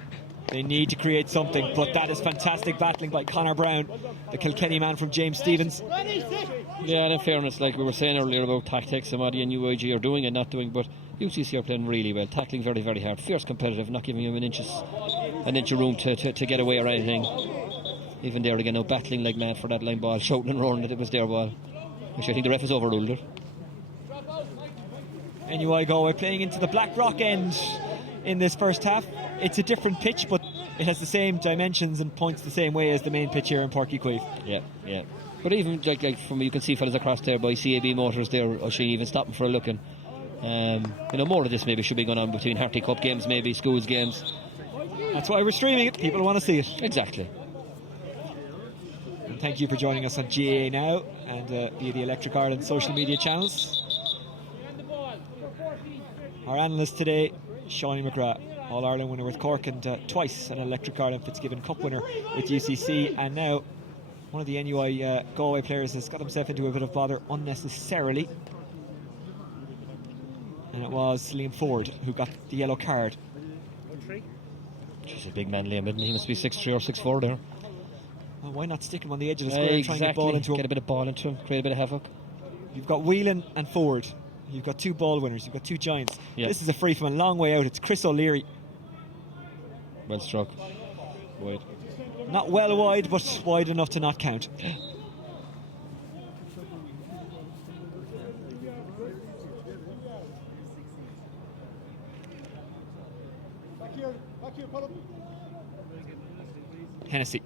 They need to create something, but that is fantastic battling by Conor Brown, the Kilkenny man from James Stephens. Yeah, and in fairness, like we were saying earlier about tactics and what the NUIG are doing and not doing, but UCC are playing really well, tackling very, very hard, fierce competitive, not giving him an inch of room to get away or anything. Even there again, now battling like mad for that line ball, shouting and roaring that it was their ball, which I think the ref has overruled it. NUI Galway playing into the Blackrock end in this first half. It's a different pitch, but it has the same dimensions and points the same way as the main pitch here in Páirc Uí Chaoimh. Yeah. But even like from you can see fellas across there by CAB Motors there, or she even stopping for a looking. More of this maybe should be going on between Harty Cup games, maybe schools games. That's why we're streaming it. People want to see it. Exactly. And thank you for joining us on GAA Now and via the Electric Ireland social media channels. Our analyst today, Shawnee McGrath, All-Ireland winner with Cork and twice an Electric Ireland Fitzgibbon Cup winner with UCC, and now one of the NUI Galway players has got himself into a bit of bother unnecessarily, and it was Liam Ford who got the yellow card. He's a big man, Liam, isn't he? He must be 6'3" or 6'4" there. Well, why not stick him on the edge of the square and try and get ball into him? Get a bit of ball into him, create a bit of havoc. You've got Whelan and Ford. You've got 2 ball winners. You've got 2 giants. Yep. This is a free from a long way out. It's Chris O'Leary. Well struck. Wide. Not well wide, but wide enough to not count. Hennessy.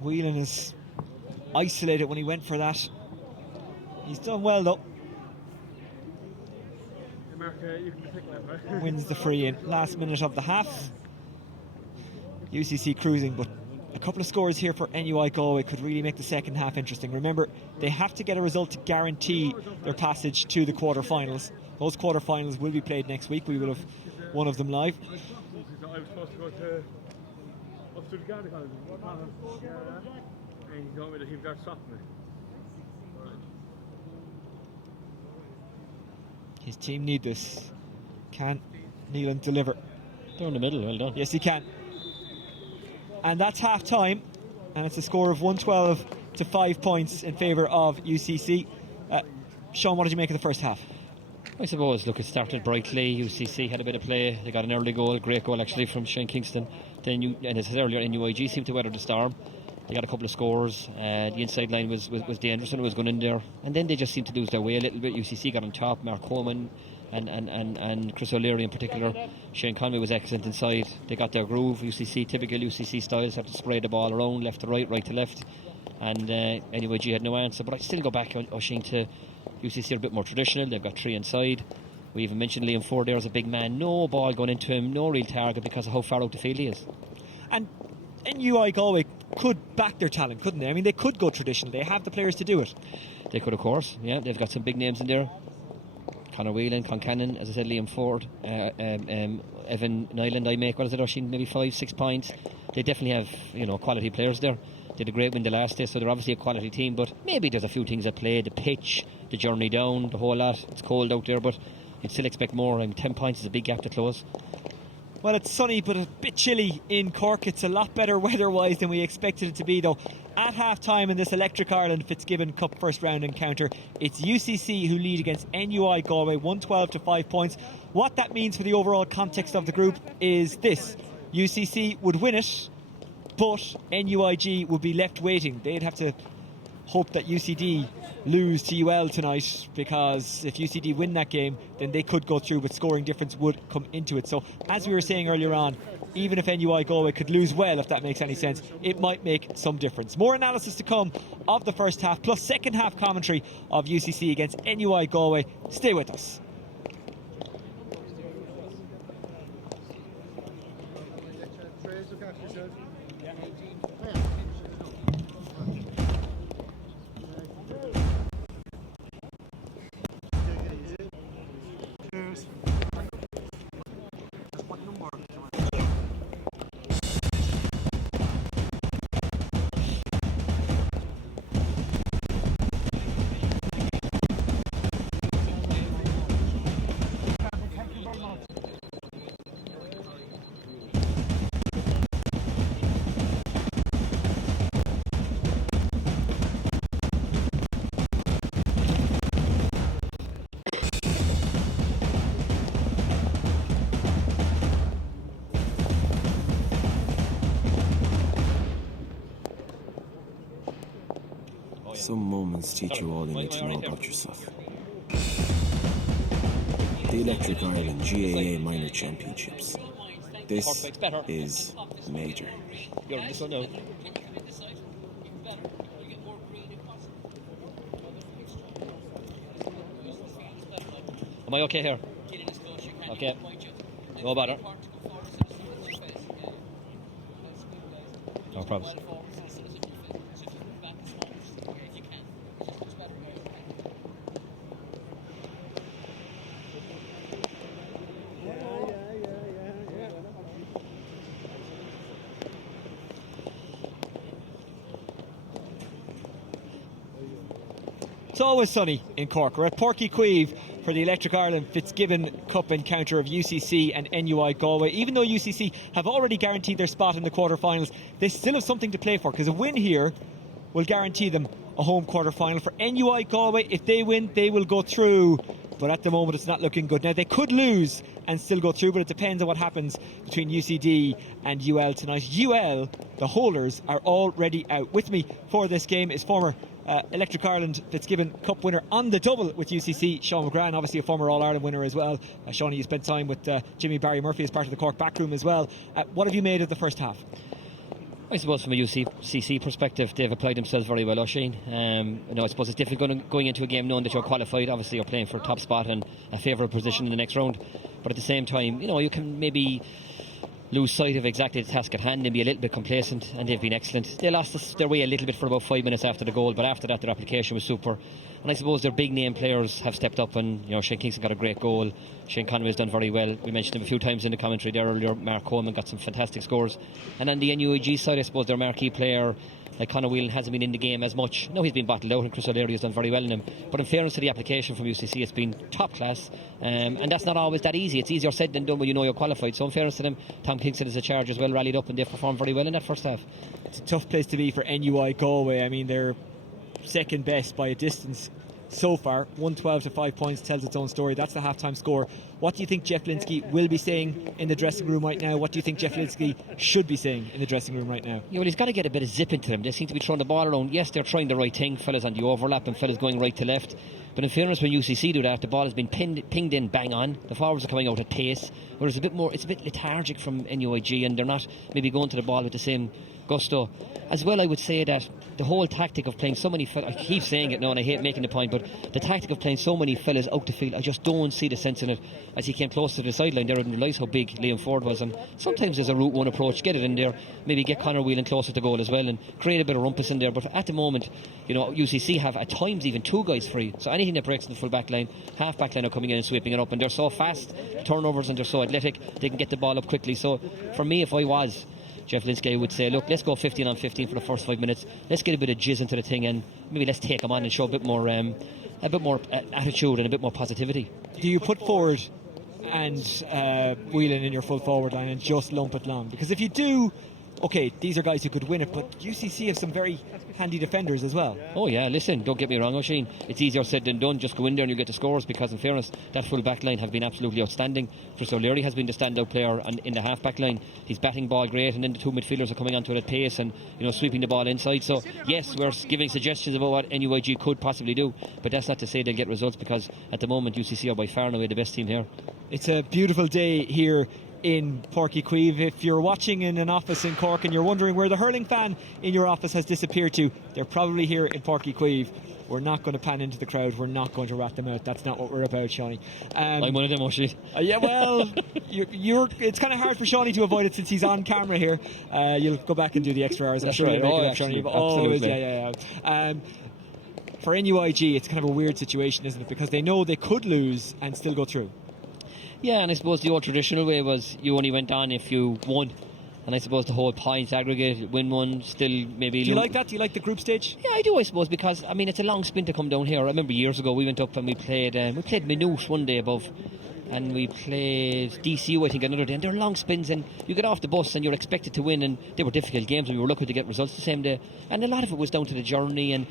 Whelan is isolated when he went for that. He's done well though. Wins the free in last minute of the half. UCC cruising, but a couple of scores here for NUI Galway could really make the second half interesting. Remember, they have to get a result to guarantee their passage to the quarter-finals. Those quarter-finals will be played next week. We will have one of them live. I was supposed to go up to the Garda College and he told me that he got stopped me. His team need this. Can Neelan deliver? They're in the middle, well done. Yes, he can. And that's half time, and it's a score of 112 to 5 points in favour of UCC. Sean, what did you make of the first half? I suppose, look, it started brightly. UCC had a bit of play. They got an early goal, great goal actually from Shane Kingston. Then, and as I said earlier, NUIG seemed to weather the storm. They got a couple of scores. The inside line was dangerous and it was going in there. And then they just seemed to lose their way a little bit. UCC got on top. Mark Coleman and Chris O'Leary in particular. Shane Conway was excellent inside. They got their groove. UCC, typical UCC styles, have to spray the ball around left to right, right to left. And NUIG had no answer. But I still go back, Oisin, to UCC are a bit more traditional. They've got 3 inside. We even mentioned Liam Ford there as a big man. No ball going into him, no real target because of how far out the field he is. And NUI Galway could back their talent, couldn't they? I mean, they could go traditional. They have the players to do it. They could, of course. Yeah, they've got some big names in there. Conor Whelan, Concannon, as I said, Liam Ford, Evan Nyland, I make, what is it, Oisin, maybe 5-6 points. They definitely have, quality players there. They had a great win the last day, so they're obviously a quality team, but maybe there's a few things at play. The pitch, the journey down, the whole lot. It's cold out there, but you'd still expect more. 10 points is a big gap to close. Well, it's sunny but a bit chilly in Cork. It's a lot better weather-wise than we expected it to be, though. At half-time in this Electric Ireland Fitzgibbon Cup first-round encounter, it's UCC who lead against NUI Galway, 112 to 5 points. What that means for the overall context of the group is this. UCC would win it, but NUIG would be left waiting. They'd have to hope that UCD lose to UL tonight, because if UCD win that game, then they could go through, but scoring difference would come into it. So as we were saying earlier on, even if NUI Galway could lose well, if that makes any sense, it might make some difference. More analysis to come of the first half, plus second half commentary of UCC against NUI Galway. Stay with us. Some moments teach you all you need to know about yourself. The Electric Ireland GAA Minor Championships. This is major. You're in this one now. Am I okay here? Okay. No bother. No problems. It's always sunny in Cork. We're at Porky Queeve for the Electric Ireland Fitzgibbon Cup encounter of UCC and NUI Galway. Even though UCC have already guaranteed their spot in the quarter-finals, they still have something to play for, because a win here will guarantee them a home quarter-final. For NUI Galway, if they win, they will go through, but at the moment it's not looking good. Now, they could lose and still go through, but it depends on what happens between UCD and UL tonight. UL, the holders, are already out. With me for this game is former Electric Ireland Fitzgibbon Cup winner on the double with UCC, Sean McGrath, obviously a former All-Ireland winner as well. Sean, you spent time with Jimmy Barry Murphy as part of the Cork backroom as well. What have you made of the first half? I suppose from a UCC perspective, they've applied themselves very well, Oisin. I suppose it's difficult going into a game knowing that you're qualified. Obviously, you're playing for a top spot and a favourite position in the next round. But at the same time, you can maybe lose sight of exactly the task at hand and be a little bit complacent, and they've been excellent. They lost their way a little bit for about 5 minutes after the goal, but after that their application was super. And I suppose their big name players have stepped up, and Shane Kingston got a great goal. Shane Conway's done very well. We mentioned him a few times in the commentary there earlier. Mark Coleman got some fantastic scores. And on the NUIG side, I suppose their marquee player like Conor Whelan hasn't been in the game as much. No, he's been bottled out, and Chris O'Leary has done very well in him. But in fairness to the application from UCC, it's been top class, and that's not always that easy. It's easier said than done when you're qualified. So in fairness to them, Tom Kingston is a charge as well, rallied up, and they've performed very well in that first half. It's a tough place to be for NUI Galway. I mean, they're second best by a distance so far. 112 to 5 points tells its own story. That's the half-time score. What do you think Geoff Olinsky will be saying in the dressing room right now? What do you think Geoff Olinsky should be saying in the dressing room right now? Yeah, well, he's got to get a bit of zip into them. They seem to be throwing the ball around. Yes, they're trying the right thing, fellas on the overlap and fellas going right to left. But in fairness, when UCC do that, the ball has been pinged in bang on. The forwards are coming out at pace. Whereas it's a bit lethargic from NUIG, and they're not maybe going to the ball with the same gusto. As well, I would say that the whole tactic of playing so many I keep saying it now and I hate making the point, but the tactic of playing so many fellas out the field, I just don't see the sense in it. As he came close to the sideline there, I didn't realise how big Liam Ford was, and sometimes there's a route one approach, get it in there, maybe get Conor Whelan closer to goal as well and create a bit of rumpus in there. But at the moment, you know, UCC have at times even 2 guys free, so anything that breaks in the full back line, half back line are coming in and sweeping it up, and they're so fast, the turnovers, and they're so athletic, they can get the ball up quickly. So for me, if I was Geoff Olinsky, would say, look, let's go 15 on 15 for the first 5 minutes. Let's get a bit of jizz into the thing, and maybe let's take them on and show a bit more attitude and a bit more positivity. Do you put forward and Whelan in your full forward line and just lump it long? Because if you do, okay, these are guys who could win it, but UCC have some very handy defenders as well. Oh yeah, listen, don't get me wrong, Oisin, it's easier said than done. Just go in there and you get the scores, because in fairness, that full back line have been absolutely outstanding. Chris O'Leary has been the standout player, and in the half back line he's batting ball great, and then the 2 midfielders are coming onto it at pace and, you know, sweeping the ball inside. So yes, we're giving suggestions about what NUIG could possibly do, but that's not to say they'll get results, because at the moment UCC are by far and away the best team here. It's a beautiful day here in Páirc Uí Chaoimh. If you're watching in an office in Cork and you're wondering where the hurling fan in your office has disappeared to, they're probably here in Páirc Uí Chaoimh. We're not going to pan into the crowd, we're not going to rat them out, that's not what we're about, Shawnee. I'm one of them, Oisin. Yeah, well, it's kind of hard for Shawnee to avoid it since he's on camera here. You'll go back and do the extra hours, I'm sure you'll make it up, Shawnee. Absolutely. Yeah. For NUIG, it's kind of a weird situation, isn't it? Because they know they could lose and still go through. Yeah, and I suppose the old traditional way was you only went on if you won. And I suppose the whole points aggregate, win one, still maybe... Do you like that? Do you like the group stage? Yeah, I do, I suppose, because, I mean, it's a long spin to come down here. I remember years ago we went up and we played Minute one day above, and we played DCU, I think, another day, and they're long spins, and you get off the bus and you're expected to win, and they were difficult games, and we were lucky to get results the same day. And a lot of it was down to the journey and,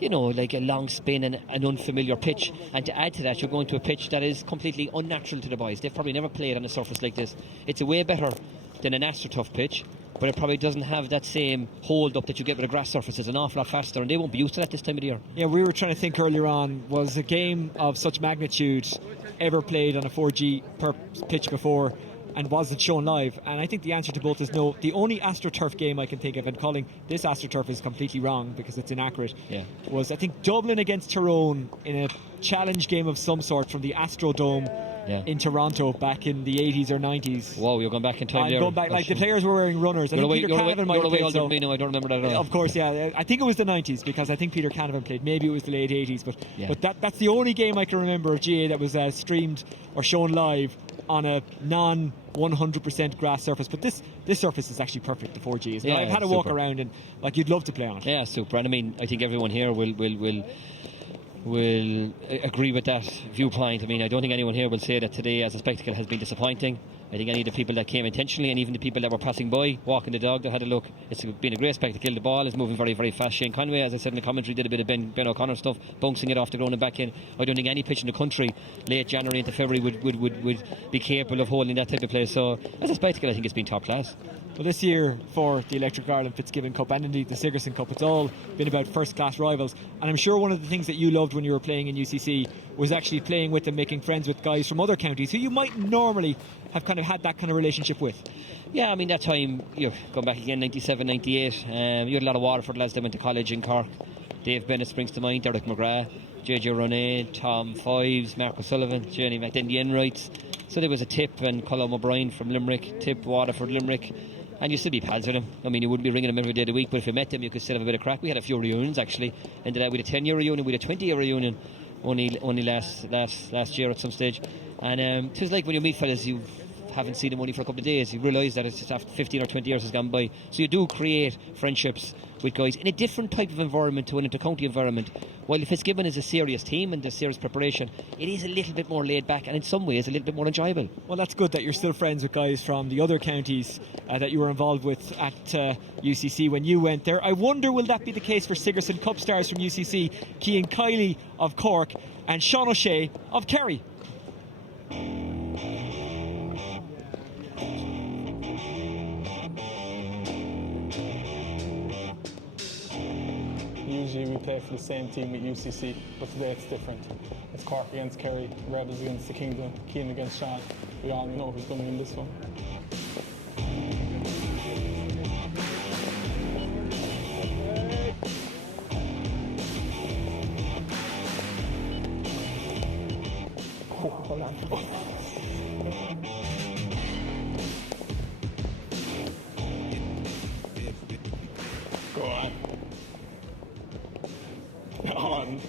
you know, like a long spin and an unfamiliar pitch. And to add to that, you're going to a pitch that is completely unnatural to the boys. They've probably never played on a surface like this. It's a way better than an AstroTurf pitch, but it probably doesn't have that same hold up that you get with a grass surface. It's an awful lot faster, and they won't be used to that this time of the year. Yeah, we were trying to think earlier on, was a game of such magnitude ever played on a 4G per pitch before, and was it shown live? And I think the answer to both is no. The only AstroTurf game I can think of, and calling this AstroTurf is completely wrong because it's inaccurate, was I think Dublin against Tyrone in a challenge game of some sort from the Astrodome in Toronto back in the 80s or 90s. Wow, you're going back in time there. Going back, like the players were wearing runners. I think Peter Canavan might have played. I don't remember that at all. Of course, yeah. I think it was the 90s because I think Peter Canavan played. Maybe it was the late 80s, but that's the only game I can remember of GA that was streamed or shown live on a non 100% grass surface. But this surface is actually perfect, the 4G, isn't it? I've had a walk around and like you'd love to play on it. Yeah, super. And I mean, I think everyone here will agree with that viewpoint. I mean, I don't think anyone here will say that today as a spectacle has been disappointing. I think any of the people that came intentionally, and even the people that were passing by, walking the dog, that had a look, it's been a great spectacle. The ball is moving very, very fast. Shane Conway, as I said in the commentary, did a bit of Ben O'Connor stuff, bouncing it off the ground and back in. I don't think any pitch in the country late January into February would be capable of holding that type of play. So as a spectacle, I think it's been top class. Well, this year for the Electric Ireland Fitzgibbon Cup and indeed the Sigerson Cup, it's all been about first class rivals, and I'm sure one of the things that you loved when you were playing in UCC was actually playing with and making friends with guys from other counties who you might normally have kind of had that kind of relationship with. Yeah, I mean, that time, you're going back again, 97, 98, you had a lot of Waterford lads that went to college in Cork. Dave Bennett springs to mind, Derek McGrath, JJ Ronay, Tom Fives, Mark O'Sullivan, Jenny McDen, the Enrights. So there was a Tip and Colm O'Brien from Limerick, Tip, Waterford, Limerick. And you still be pals with them. I mean, you wouldn't be ringing them every day of the week, but if you met them, you could still have a bit of crack. We had a few reunions, actually. Ended up with a 10-year reunion, with a 20-year reunion, only last year at some stage. And it was like when you meet fellas, you haven't seen them only for a couple of days. You realise that it's just after 15 or 20 years has gone by. So you do create friendships with guys in a different type of environment to an inter-county environment. While Fitzgibbon is a serious team and a serious preparation, it is a little bit more laid back and in some ways a little bit more enjoyable. Well, that's good that you're still friends with guys from the other counties that you were involved with at UCC when you went there. I wonder, will that be the case for Sigerson Cup stars from UCC, Cian Kiley of Cork and Sean O'Shea of Kerry? Usually we play for the same team with UCC, but today it's different. It's Cork against Kerry, Rebels against the Kingdom, Keane against Sean. We all know who's going to win this one. Go on. Go on.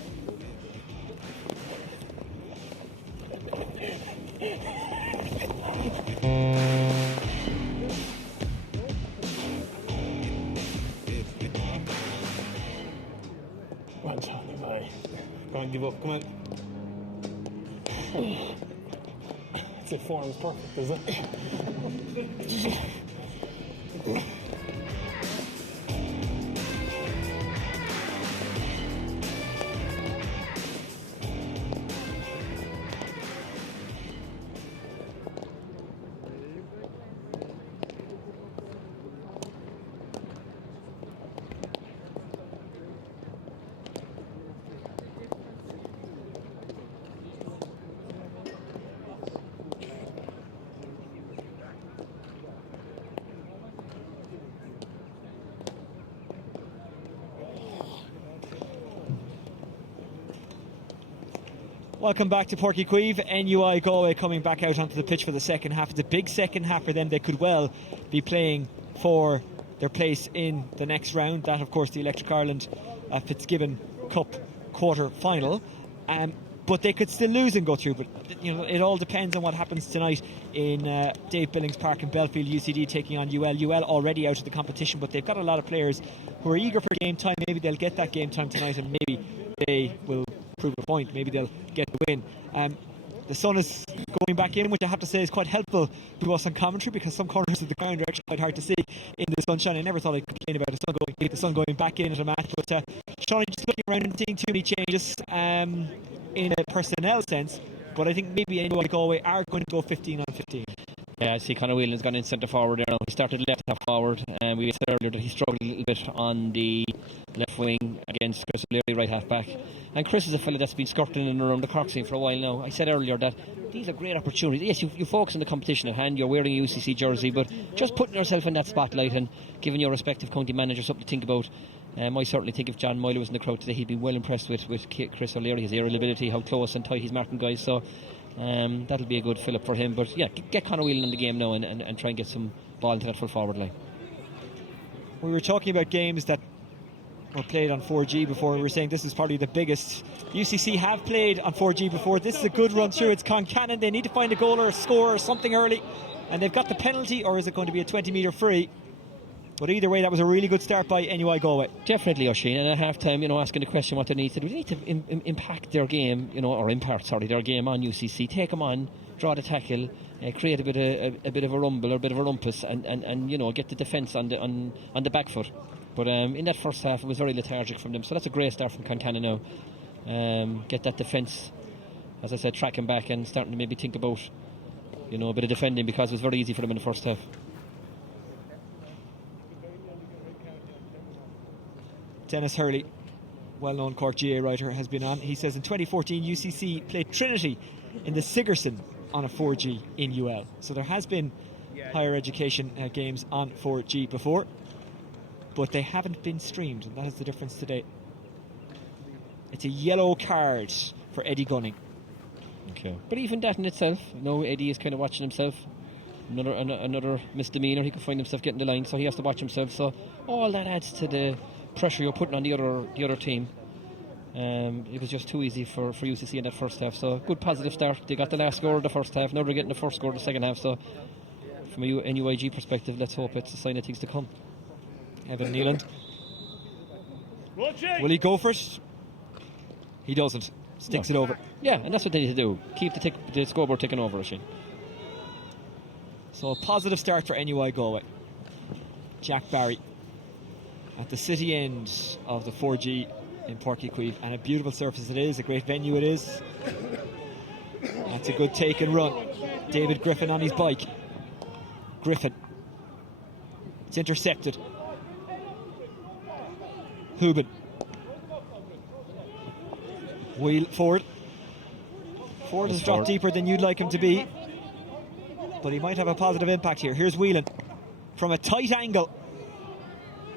Come on, Johnny, bye. Come on, give up, come on. It's like form is perfect, is it? Welcome back to Porky Queeve. NUI Galway coming back out onto the pitch for the second half. It's a big second half for them. They could well be playing for their place in the next round. That, of course, the Electric Ireland Fitzgibbon Cup quarter final. But they could still lose and go through. But you know, it all depends on what happens tonight in Dave Billings Park in Belfield. UCD taking on UL. UL already out of the competition, but they've got a lot of players who are eager for game time. Maybe they'll get that game time tonight, and maybe they will prove a point. Maybe they'll get the win. The sun is going back in, which I have to say is quite helpful to us on commentary, because some corners of the ground are actually quite hard to see in the sunshine. I never thought I'd complain about the sun going back in at a match, but Sean, just looking around and seeing too many changes in a personnel sense, but I think maybe NUI Galway are going to go 15 on 15. Yeah, I see Conor Whelan has gone in centre forward there now. He started left half forward, and we said earlier that he struggled a little bit on the left wing against Chris O'Leary, right half back. And Chris is a fella that's been skirting in and around the Cork scene for a while now. I said earlier that these are great opportunities. Yes, you focus on the competition at hand, you're wearing a UCC jersey, but just putting yourself in that spotlight and giving your respective county manager something to think about. I certainly think if John Moyle was in the crowd today, he'd be well impressed with Chris O'Leary, his aerial ability, how close and tight he's marking guys. So that'll be a good fill-up for him. But yeah, get Conor Whelan in the game now and try and get some ball into that full forward line. We were talking about games that were played on 4G before. We were saying this is probably the biggest. UCC have played on 4G before. This is a good run through. It's Concannon. They need to find a goal or a score or something early, and they've got the penalty, or is it going to be a 20-metre free? But either way, that was a really good start by NUI Galway. Definitely, Oisin. And at half time, asking the question what they need to do. They need to impact their game, or impart their game on UCC. Take them on, draw the tackle, create a bit of a rumble or a bit of a rumpus, and get the defence on the back foot. But in that first half, it was very lethargic from them. So that's a great start from Concannon now. Get that defence, as I said, tracking back and starting to maybe think about, a bit of defending, because it was very easy for them in the first half. Dennis Hurley, well-known Cork GA writer, has been on. He says in 2014 UCC played Trinity in the Sigerson on a 4G in UL. So there has been higher education games on 4G before, but they haven't been streamed, and that is the difference today. It's a yellow card for Eddie Gunning. Okay, but even that in itself, Eddie is kind of watching himself. Another misdemeanor, he could find himself getting the line, so he has to watch himself. So all that adds to the pressure you're putting on the other team. It was just too easy for UCC in that first half. So good positive start. They got the last score of the first half. Now they're getting the first score of the second half. So from a NUIG perspective, let's hope it's a sign of things to come. Evan Neeland. Will he go for it? He doesn't. Sticks it over. Yeah, and that's what they need to do. Keep the scoreboard ticking over, Oisin. So a positive start for NUI Galway. Jack Barry at the city end of the 4G in Porky Queeve, and a beautiful surface it is, a great venue it is. That's a good take and run. David Griffin on his bike. Griffin. It's intercepted. Hubin. Wheel forward. Ford has dropped deeper than you'd like him to be, but he might have a positive impact here. Here's Whelan from a tight angle.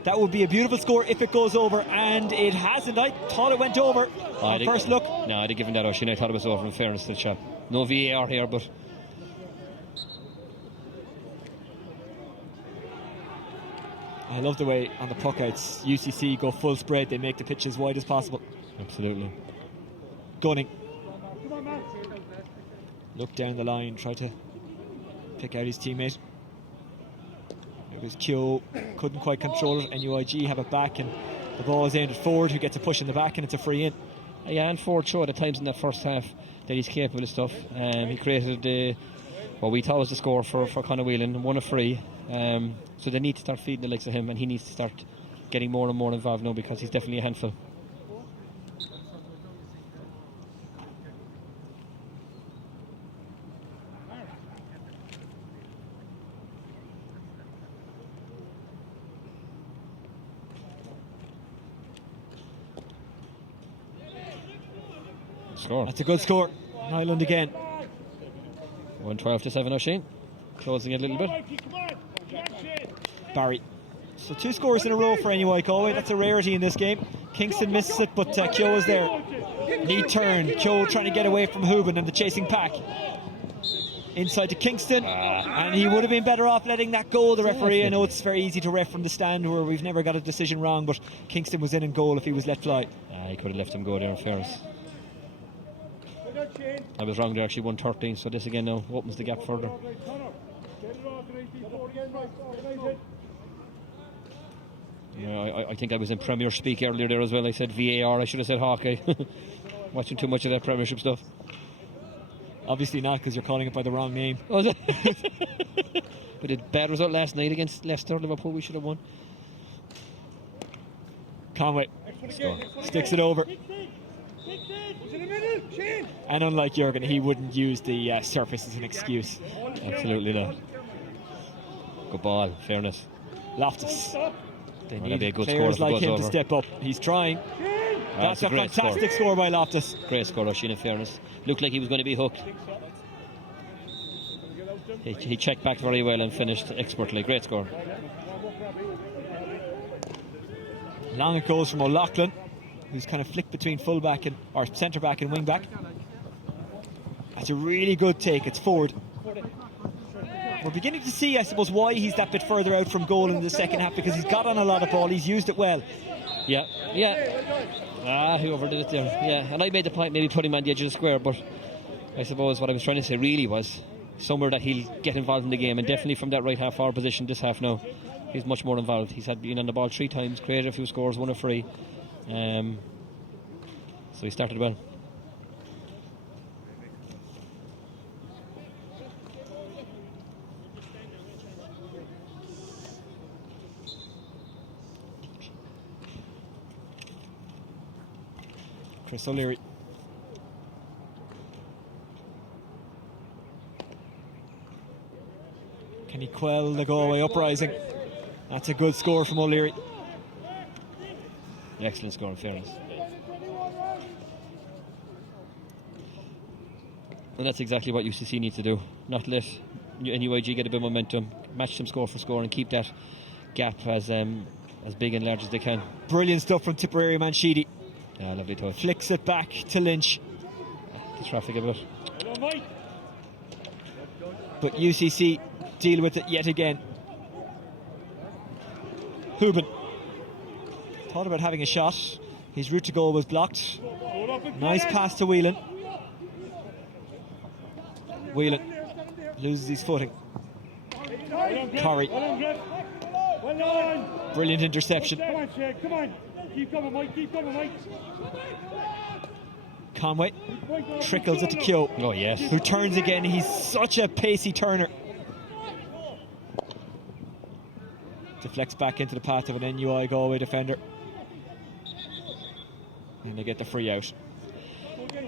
That would be a beautiful score if it goes over, and it hasn't. I thought it went over on first look. No, I'd have given that Oisin. I thought it was over, in fairness to the chap. No VAR here, but I love the way on the puckouts UCC go full spread. They make the pitch as wide as possible. absolutely. Gunning. Look down the line, try to pick out his teammate. It was Keogh, couldn't quite control it. NUIG have it back, and the ball is aimed at Ford, who gets a push in the back, and it's a free in. Yeah, and Ford showed at times in that first half that he's capable of stuff. He created what we thought was the score for Conor Whelan, won a free. So they need to start feeding the likes of him, and he needs to start getting more and more involved now, because he's definitely a handful. Score. That's a good score. Ireland again. 1-12-7, Oisin. Closing it a little bit. Barry. So 2 scores in a row for NUI Galway. That's a rarity in this game. Kingston misses it, but Keogh is there. Neat turn. Keogh trying to get away from Hubin and the chasing pack. Inside to Kingston. And he would have been better off letting that go, the referee. I know it's very easy to ref from the stand where we've never got a decision wrong, but Kingston was in goal if he was let fly. He could have left him go there, in fairness. I was wrong there, actually. 1-13, so this again now opens the gap further. Yeah, I think I was in Premier speak earlier there as well. I said VAR, I should have said hockey. Watching too much of that Premiership stuff. Obviously not, because you're calling it by the wrong name. Was it? We did bad result last night against Leicester. Liverpool, we should have won. Conway sticks it over. And unlike Jurgen, he wouldn't use the surface as an excuse. Absolutely not. Good ball, fairness. Loftus. They That'd be a need good players score if it like goes him over. to step up. He's trying. That's a great fantastic score by Loftus. Great score, Oisin, in fairness. Looked like he was going to be hooked. He checked back very well and finished expertly. Great score. Long it goes from O'Loughlin, who's kind of flicked between fullback or centre back and wing back. That's a really good take. It's forward. We're beginning to see, I suppose, why he's that bit further out from goal in the second half, because he's got on a lot of ball. He's used it well. Yeah. He overdid it there. Yeah, and I made the point maybe put him on the edge of the square, but I suppose what I was trying to say really was somewhere that he'll get involved in the game, and definitely from that right half forward position this half now, he's much more involved. He's had been on the ball 3 times, created a few scores, won a free. So he started well. Chris O'Leary. Can he quell the Galway uprising? That's a good score from O'Leary. Excellent score, in fairness. And that's exactly what UCC needs to do. Not let NUIG get a bit of momentum, match them score for score, and keep that gap as big and large as they can. Brilliant stuff from Tipperary man Sheedy. Yeah, lovely touch. Flicks it back to Lynch. The traffic a bit. But UCC deal with it yet again. Hubin thought about having a shot. His route to goal was blocked. Nice pass to Whelan. Whelan loses his footing. Corrie. Brilliant interception. Come on, Shane, come on. Keep coming, Mike, Mike. Conway trickles it to Keogh. Oh, yes. Who turns again. He's such a pacey turner. Deflects back into the path of an NUI Galway defender. And they get the free out.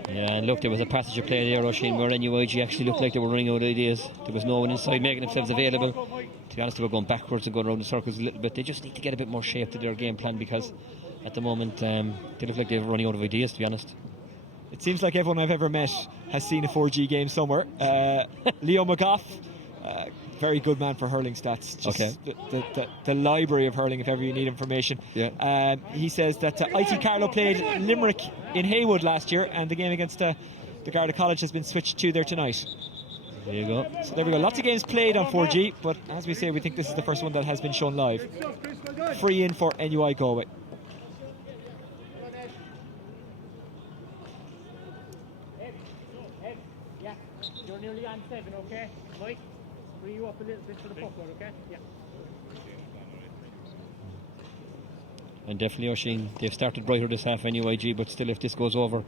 Yeah, and look, there was a passage of play there, Oisin, where NUIG actually looked like they were running out of ideas. There was no one inside making themselves available. To be honest, they were going backwards and going around the circles a little bit. They just need to get a bit more shape to their game plan, because at the moment they look like they were running out of ideas, to be honest. It seems like everyone I've ever met has seen a 4G game somewhere. Leo McGough very good man for hurling stats. Just Okay. The library of hurling, if ever you need information. Yeah. He says that IT Carlow played Limerick in Haywood last year, and the game against the Garda College has been switched to there tonight. There you go. So there we go. Lots of games played on 4G, but as we say, we think this is the first one that has been shown live. Free in for NUI Galway. Yeah, you're nearly on 7, okay? Mike, free you up a little bit for the puck out, okay? Yeah. And definitely, Oisín, they've started brighter this half NUIG, but still, if this goes over,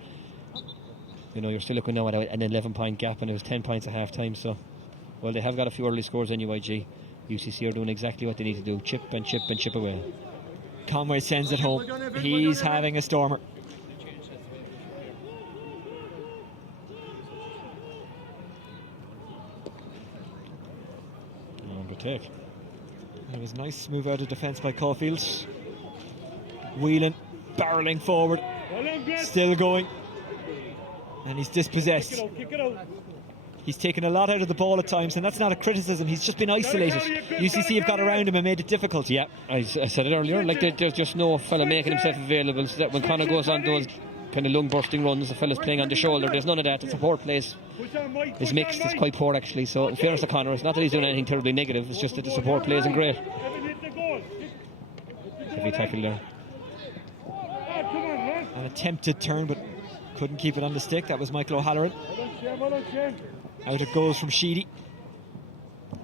you know, you're still looking now at an 11-point gap, and it was 10 points at half time. So, well, they have got a few early scores. NUIG, UCC are doing exactly what they need to do: chip and chip and chip away. Conway sends it home. He's having a stormer. Good take. It was a nice move out of defence by Caulfield. Whelan barrelling forward, still going, and he's dispossessed. Kick it out. He's taken a lot out of the ball at times, and that's not a criticism. He's just been isolated. UCC have got around him and made it difficult. Yeah, I said it earlier, like there's just no fella making himself available, so that when Conor goes on those kind of lung bursting runs, the fella's playing on the shoulder. There's none of that. The support plays is mixed. It's quite poor actually. So in fairness to Conor, it's not that he's doing anything terribly negative, it's just that the support play isn't great. Heavy tackle there. An attempted turn, but couldn't keep it on the stick. That was Michael O'Halloran. Out it goes from Sheedy.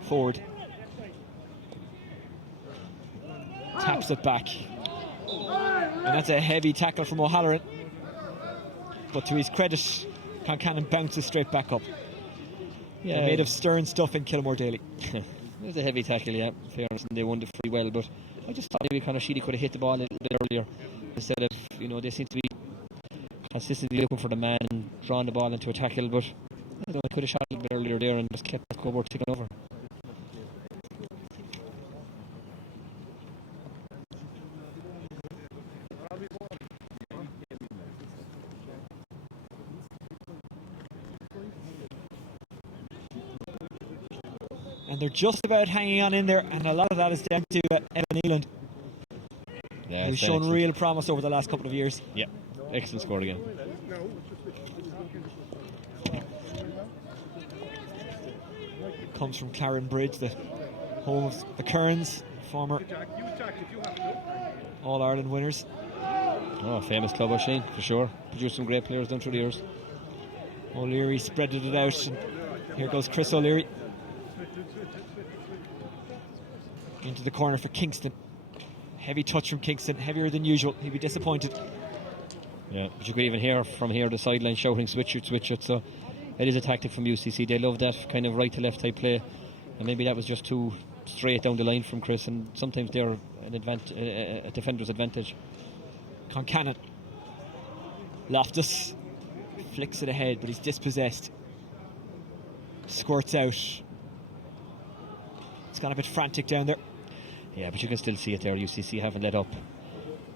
Forward. Taps it back. And that's a heavy tackle from O'Halloran. But to his credit, Concannon bounces straight back up. Yeah, made of stern stuff in Kilmore Daly. It was a heavy tackle, yeah, in fairness, and they won the free well, but I just thought maybe Conor Sheedy could have hit the ball a little bit earlier, instead of, you know, they seem to be consistently looking for the man and drawing the ball into a tackle, but I don't know, I could have shot a little bit earlier there and just kept that scoreboard ticking over. And they're just about hanging on in there, and a lot of that is down to Evan Eland, Yeah, who's shown real promise over the last couple of years. Yeah, excellent score again. Comes from Claren Bridge, the home of the Kearns, former All-Ireland winners. Oh, famous club, Oisín, for sure. Produced some great players down through the years. O'Leary spreaded it out, and here goes Chris O'Leary. Into the corner for Kingston. Heavy touch from Kingston, heavier than usual. He'd be disappointed. Yeah, but you could even hear from here the sideline shouting switch it, so it is a tactic from UCC. They love that kind of right to left type play, and maybe that was just too straight down the line from Chris, and sometimes they're a defender's advantage. Concannon. Loftus flicks it ahead, but he's dispossessed. Squirts out. It's gone a bit frantic down there. Yeah, but you can still see it there. UCC haven't let up.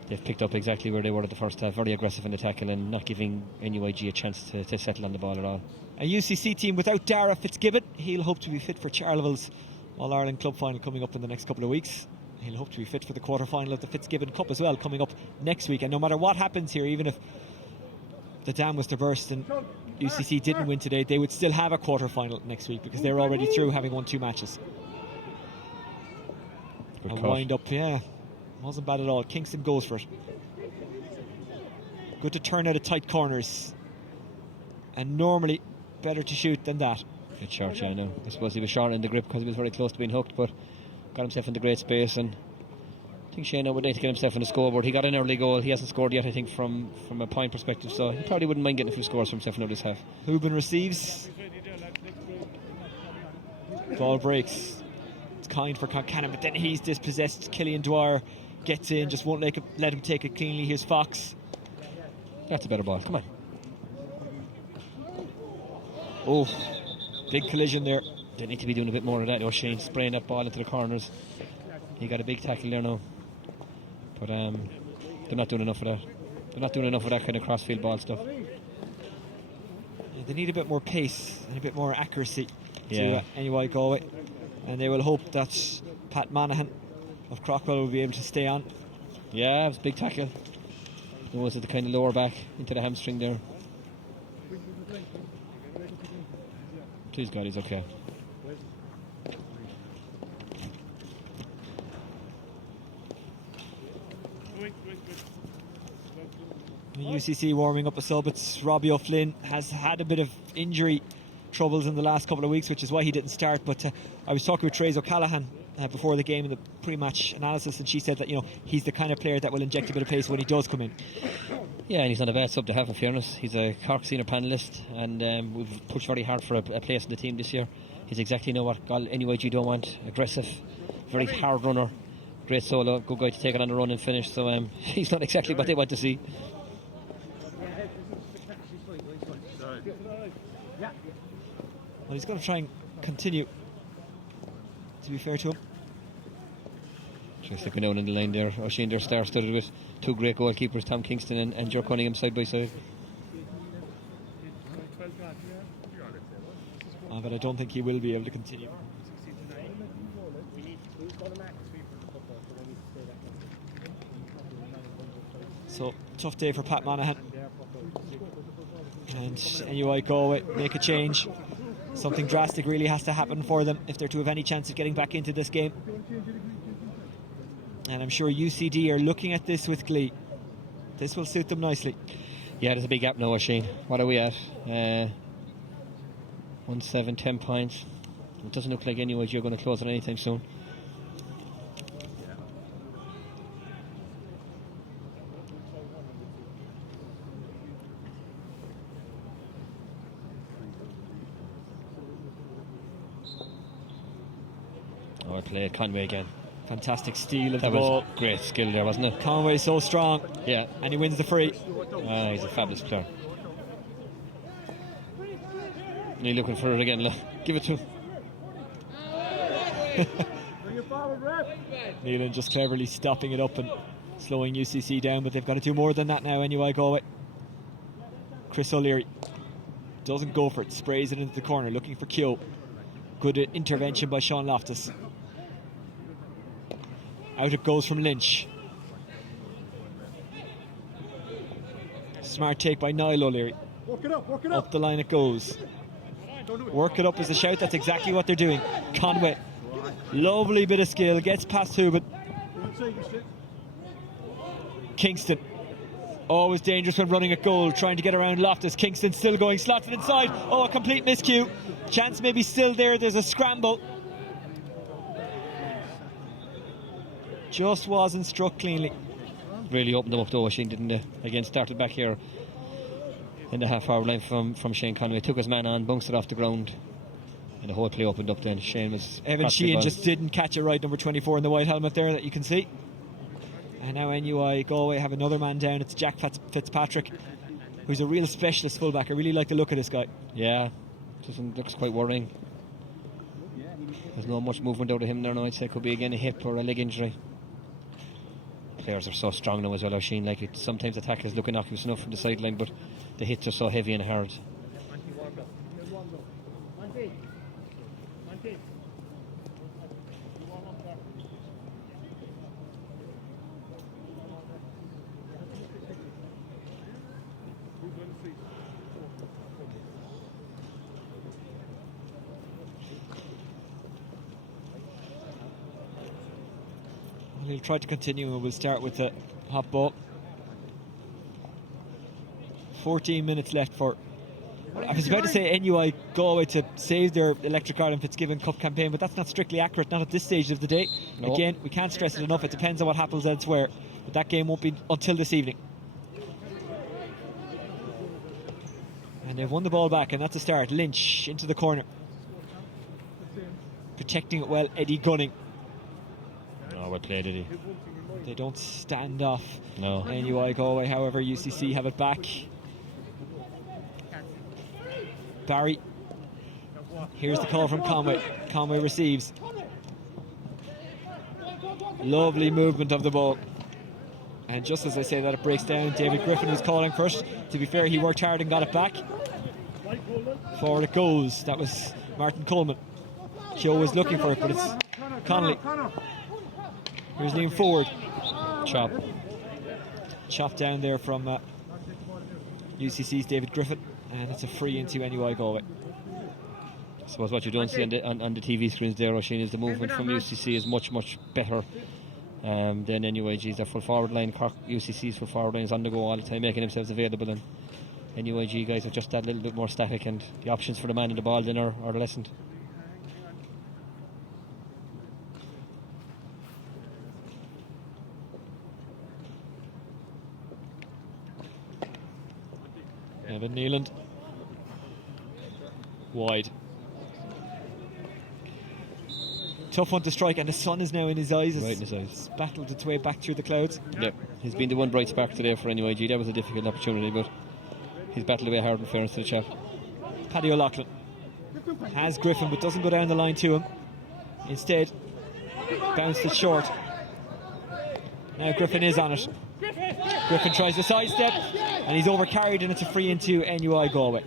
They've picked up exactly where they were at the first half, very aggressive in the tackle and not giving NUIG a chance to settle on the ball at all. A UCC team without Dara Fitzgibbon. He'll hope to be fit for Charleville's All-Ireland Club final coming up in the next couple of weeks. He'll hope to be fit for the quarter-final of the Fitzgibbon Cup as well, coming up next week. And no matter what happens here, even if the dam was to burst and UCC didn't win today, they would still have a quarter-final next week because they're already through, having won 2 matches. Good A cut. wind up, yeah, wasn't bad at all. Kingston goes for it. Good to turn out of tight corners, and normally better to shoot than that. Good shot, yeah, I know. I suppose he was short in the grip because he was very close to being hooked, but got himself into great space, and I think Shane would like to get himself on the scoreboard. He got an early goal. He hasn't scored yet, I think, from a point perspective, so he probably wouldn't mind getting a few scores for himself now this half. Hubin receives. Ball breaks. It's kind for Concannon, but then he's dispossessed. Killian Dwyer gets in, just won't let him take it cleanly. Here's Fox. That's a better ball, come on. Oh, big collision there. They need to be doing a bit more of that, though, Shane, spraying that ball into the corners. He got a big tackle there now, but they're not doing enough of that. They're not doing enough of that kind of crossfield ball stuff. Yeah, they need a bit more pace and a bit more accuracy Yeah. to NUI Galway. and they will hope that Pat Monaghan of Crockwell will be able to stay on. Yeah, it was a big tackle. It was at the kind of lower back into the hamstring there. Please God, he's okay. UCC warming up a sub. It's Robbie O'Flynn, has had a bit of injury troubles in the last couple of weeks, which is why he didn't start. But I was talking with Therese O'Callaghan before the game in the pre-match analysis, and she said that he's the kind of player that will inject a bit of pace when he does come in. Yeah, and he's not a bad sub to have, in fairness. He's a Cork senior panellist, and we've pushed very hard for a place in the team this year. He's exactly what NUIG don't want. Aggressive, very hard runner, great solo, good guy to take it on the run and finish. So he's not exactly what they want to see. Well, he's going to try and continue, to be fair to him. Just looking down in the line there, Oisin, their star-studded with two great goalkeepers, Tom Kingston and Joe Cunningham, side by side. But I don't think he will be able to continue. So, tough day for Pat Monaghan. And NUI Galway make a change. Something drastic really has to happen for them if they're to have any chance of getting back into this game. And I'm sure UCD are looking at this with glee. This will suit them nicely. Yeah, there's a big gap now, Oisin. What are we at? 1-7, 10 points. It doesn't look like NUIG are going to close it anytime soon. Oh, play Conway again. Fantastic steal of that the ball. Great skill there, wasn't it? Conway so strong. Yeah. And he wins the free. He's a fabulous player. And he's looking for it again. Look. Give it to him. Nealon just cleverly stopping it up and slowing UCC down, but they've got to do more than that now, NUI Galway. Chris O'Leary doesn't go for it, sprays it into the corner, looking for Keogh. Good intervention by Sean Loftus. Out it goes from Lynch. Smart take by Niall O'Leary. Work it up. Up the line it goes. Work it up is a shout. That's exactly what they're doing. Conway, lovely bit of skill, gets past Hubin. Kingston, always dangerous when running at goal, trying to get around Loftus. Kingston still going, slots it inside. Oh, a complete miscue. Chance maybe still there. There's a scramble. Just wasn't struck cleanly. Really opened them up though, Shane, didn't they? Again, started back here in the half-hour line from Shane Conway. Took his man on, bunks it off the ground, and the whole play opened up then. Shane was... Evan Sheehan just didn't catch it right, number 24 in the white helmet there that you can see. And now NUI Galway have another man down. It's Jack Fitzpatrick, who's a real specialist fullback. I really like the look of this guy. Yeah, looks quite worrying. There's not much movement out of him there now. I'd say it could be again a hip or a leg injury. Players are so strong now as well, Oisin. Like sometimes the tackles look innocuous enough from the sideline, but the hits are so heavy and hard. He'll try to continue, and we'll start with the hot ball. 14 minutes left for... I was about to say NUI Galway to save their Electric Ireland Fitzgibbon Cup campaign, but that's not strictly accurate, not at this stage of the day. No. Again, we can't stress it enough. It depends on what happens elsewhere, but that game won't be until this evening. And they've won the ball back, and that's a start. Lynch into the corner. Protecting it well, Eddie Gunning. Oh, well played, Eddie. They don't stand off. No. NUI Galway, however, UCC have it back. Barry. Here's the call from Conway. Conway receives. Lovely movement of the ball. And just as I say that, it breaks down. David Griffin was calling first. To be fair, he worked hard and got it back. Forward it goes. That was Martin Coleman. Joe is looking for it, but it's Connolly. Here's lean forward. Chop down there from UCC's David Griffin, and it's a free into NUI Galway. I suppose what you don't see on the TV screens there, Oisin, is the movement from UCC is much better than NUIG's. Their full forward line, UCC's full forward line is on the go all the time, making themselves available, and NUIG guys are just that little bit more static, and the options for the man in the ball then are lessened. Evan Neeland wide. Tough one to strike, and the sun is now in his eyes. Right in his eyes. It's battled its way back through the clouds. Yeah, he's been the one bright spark today for NUIG. That was a difficult opportunity, but he's battled away hard in fairness to the chap. Paddy O'Loughlin has Griffin, but doesn't go down the line to him. Instead, bounced it short. Now Griffin is on it. Griffin tries to sidestep, and he's overcarried, and it's a free into NUI Galway.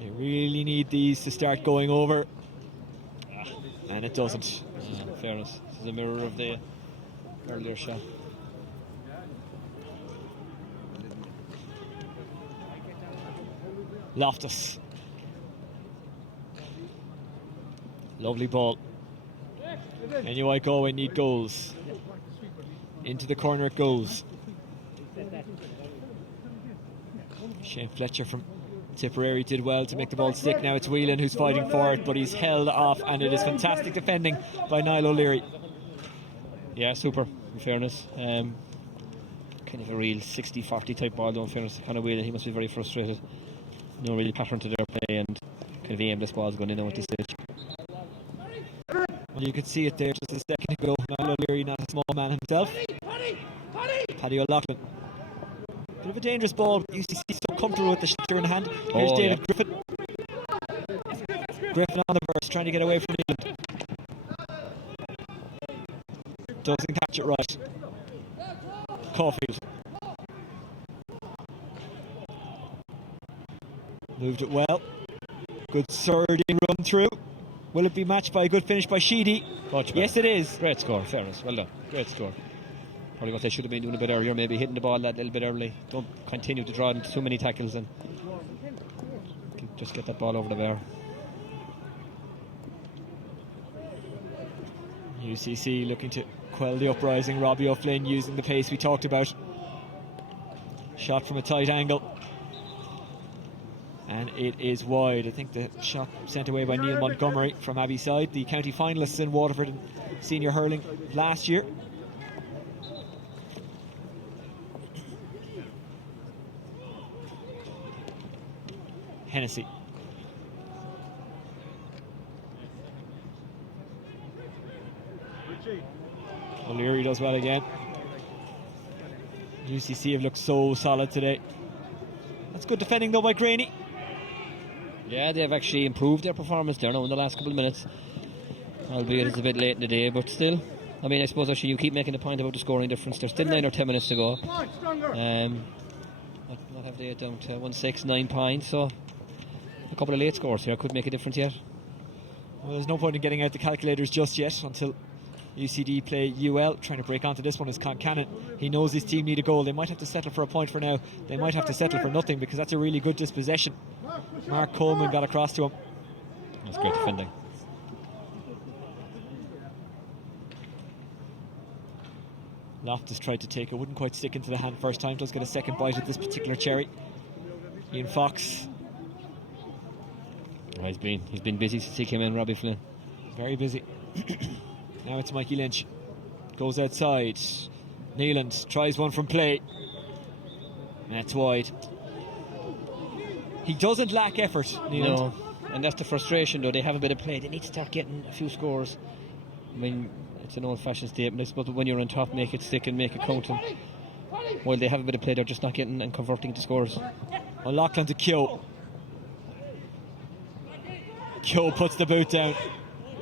They really need these to start going over, and it doesn't. In fairness, this is a mirror of the earlier shot. Loftus. Lovely ball. NUI Galway need goals. Into the corner it goes. Shane Fletcher from Tipperary did well to make the ball stick. Now it's Whelan who's fighting for it, but he's held off, and it is fantastic defending by Niall O'Leary. Yeah, super, in fairness. Kind of a real 60-40 type ball, though, in fairness to Conor Whelan. He must be very frustrated. No real pattern to their play, and kind of aimless balls going in at this stage. Well, you could see it there just a second ago. Niall O'Leary, not a small man himself. Paddy O'Loughlin. Bit of a dangerous ball. UCC so comfortable with the shooter in hand. Here's David Griffin. Griffin on the burst, trying to get away from England. Doesn't catch it right. Caulfield. Moved it well. Good surging run through. Will it be matched by a good finish by Sheedy? Yes, it is. Great score, fairness. Well done. Great score. Probably what they should have been doing a bit earlier, maybe hitting the ball that little bit early. Don't continue to draw into too many tackles and just get that ball over the bar. UCC looking to quell the uprising. Robbie O'Flynn using the pace we talked about. Shot from a tight angle. And it is wide. I think the shot sent away by Neil Montgomery from Abbey Side, the county finalists in Waterford in senior hurling last year. Hennessy. O'Leary does well again. UCC have looked so solid today. That's good defending though by Graney. Yeah, they've actually improved their performance there now in the last couple of minutes. Albeit it's a bit late in the day, but still. I mean, I suppose actually you keep making the point about the scoring difference. There's still 9 or 10 minutes to go. What have they down to? 1-6, 9 points, so a couple of late scores here could make a difference yet. Well, there's no point in getting out the calculators just yet until UCD play UL. Trying to break onto this one is Concannon. He knows his team need a goal. They might have to settle for a point for now. They might have to settle for nothing, because that's a really good dispossession. Mark Coleman got across to him. That's great defending. Loftus tried to take it, wouldn't quite stick into the hand first time. Does get a second bite at this particular cherry. Ian Fox. Oh, he's been busy since he came in, Robbie Flynn. Very busy. Now it's Mikey Lynch. Goes outside. Neeland tries one from play. That's wide. He doesn't lack effort, Neeland. No, and that's the frustration though. They have a bit of play. They need to start getting a few scores. I mean, it's an old-fashioned statement, I suppose, but when you're on top, make it stick and make it count. And while they have a bit of play, they're just not getting and converting to scores. O'Loughlin to Keogh. Keogh puts the boot down.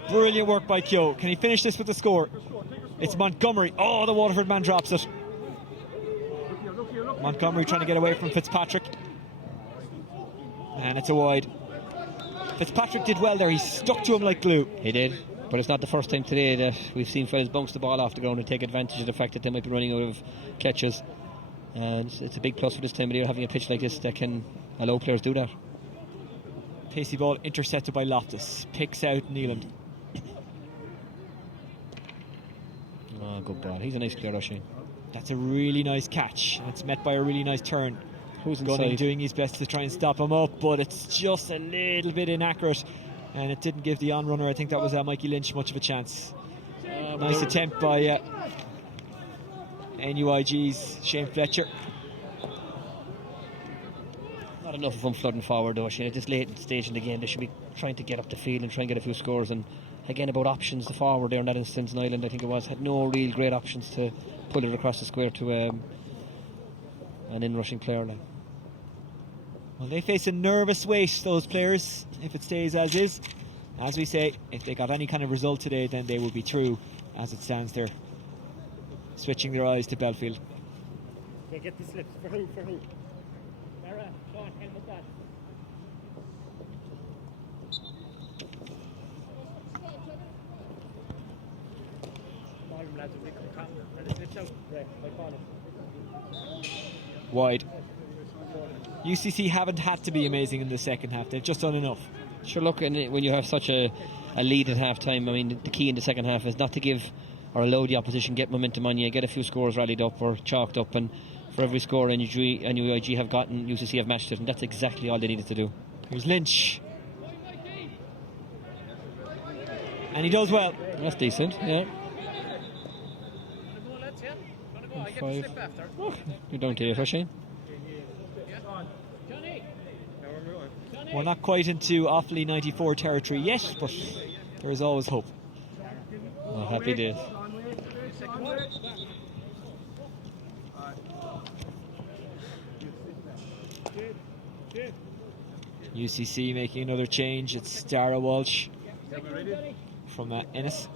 Brilliant work by Keogh. Can he finish this with the score? It's Montgomery. Oh, the Waterford man drops it. Montgomery trying to get away from Fitzpatrick. And it's a wide. Fitzpatrick did well there. He stuck to him like glue. He did. But it's not the first time today that we've seen fellas bounce the ball off the ground and take advantage of the fact that they might be running out of catches. And it's a big plus for this time of year, having a pitch like this that can allow players to do that. Pacey ball intercepted by Loftus. Picks out Neeland. Oh, good ball. He's a nice clear rushing. That's a really nice catch. It's met by a really nice turn. Who's Gunning inside? doing his best to try and stop him up, but it's just a little bit inaccurate. And it didn't give the on-runner, I think that was Mikey Lynch, much of a chance. Nice attempt by NUIG's Shane Fletcher. Not enough of them flooding forward though, Shane. At this late stage in the game, they should be trying to get up the field and try and get a few scores. And again, about options, the forward there in that instance in Ireland, I think it was, had no real great options to pull it across the square to an in-rushing player now. Well, they face a nervous wait, those players, if it stays as is. As we say, if they got any kind of result today, then they will be through. As it stands, they're switching their eyes to Belfield. Okay, get the slips. For who? Sarah, Sean, help that. Bottom lads, if we come top, and the slips out. Right, I call it. Wide. UCC haven't had to be amazing in the second half. They've just done enough. Sure, look, and when you have such a lead at half time, I mean, the key in the second half is not to give or allow the opposition get momentum on you, get a few scores rallied up or chalked up, and for every score NUIG have gotten, UCC have matched it, and that's exactly all they needed to do. Here's Lynch. And he does well. That's decent, yeah. Five. Oh, you're down to 8, right, Shane? We're not quite into Offaly 94 territory yet, but there is always hope. Oh, happy days. UCC making another change. It's Dara Walsh from Ennis.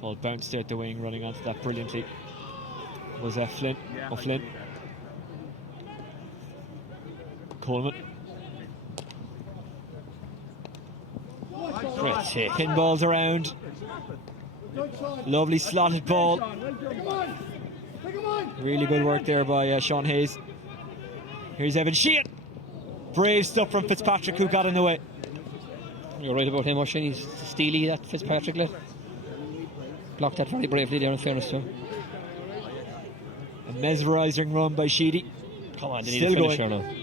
Ball bounced out the wing, running onto that brilliantly was Flynn. O'Flynn. Coleman. Great take. Pinballs around. Lovely slotted ball. Really good work there by Sean Hayes. Here's Evan Sheehan. Brave stuff from Fitzpatrick, who got in the way. You're right about him, Oisin. He's steely, that Fitzpatrick let. Blocked that very bravely there, in fairness to him. A mesmerising run by Sheedy. Come on, they need Still a finish going. here now.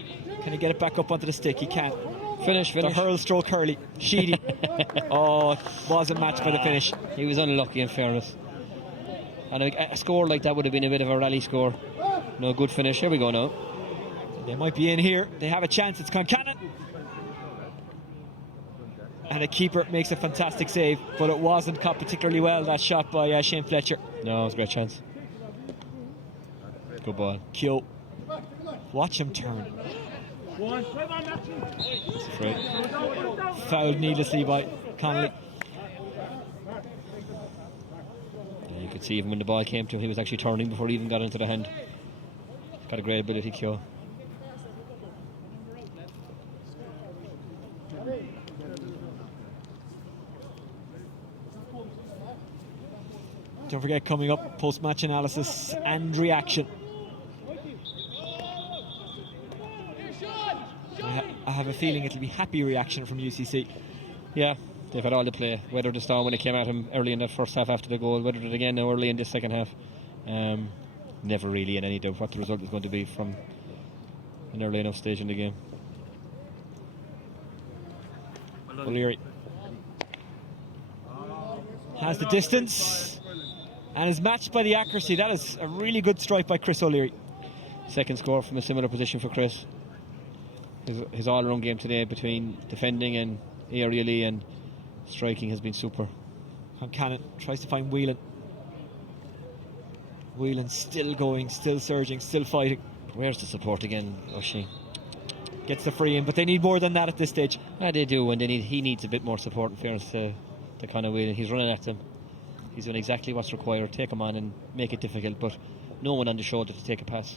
Can he get it back up onto the stick? He can't. Finish. The hurl stroke hurley. Sheedy. Oh, it wasn't matched by the finish. He was unlucky, in fairness. And a score like that would have been a bit of a rally score. No good finish. Here we go now. They might be in here. They have a chance. It's Concannon. And the keeper makes a fantastic save, but it wasn't caught particularly well, that shot by Shane Fletcher. No, it was a great chance. Good ball. Keogh. Watch him turn. Great. Fouled needlessly by Connolly. Yeah, you could see even when the ball came to him, he was actually turning before he even got into the hand. He's got a great ability, Keogh. Don't forget, coming up, post-match analysis and reaction. I have a feeling it'll be happy reaction from UCC. Yeah, they've had all the play. Whether the storm when it came at him early in that first half after the goal, whether it again now early in this second half, never really in any doubt what the result is going to be from an early enough stage in the game. O'Leary has the distance and is matched by the accuracy. That is a really good strike by Chris O'Leary. Second score from a similar position for Chris. his all-round game today between defending and aerially and striking has been super. Concannon tries to find Whelan. Whelan still going, still surging, still fighting. Where's the support again, Oshie? Gets the free in, but they need more than that at this stage. Yeah, they do, and he needs a bit more support in fairness to Conor Whelan. He's running at them. He's doing exactly what's required. Take him on and make it difficult, but no one on the shoulder to take a pass.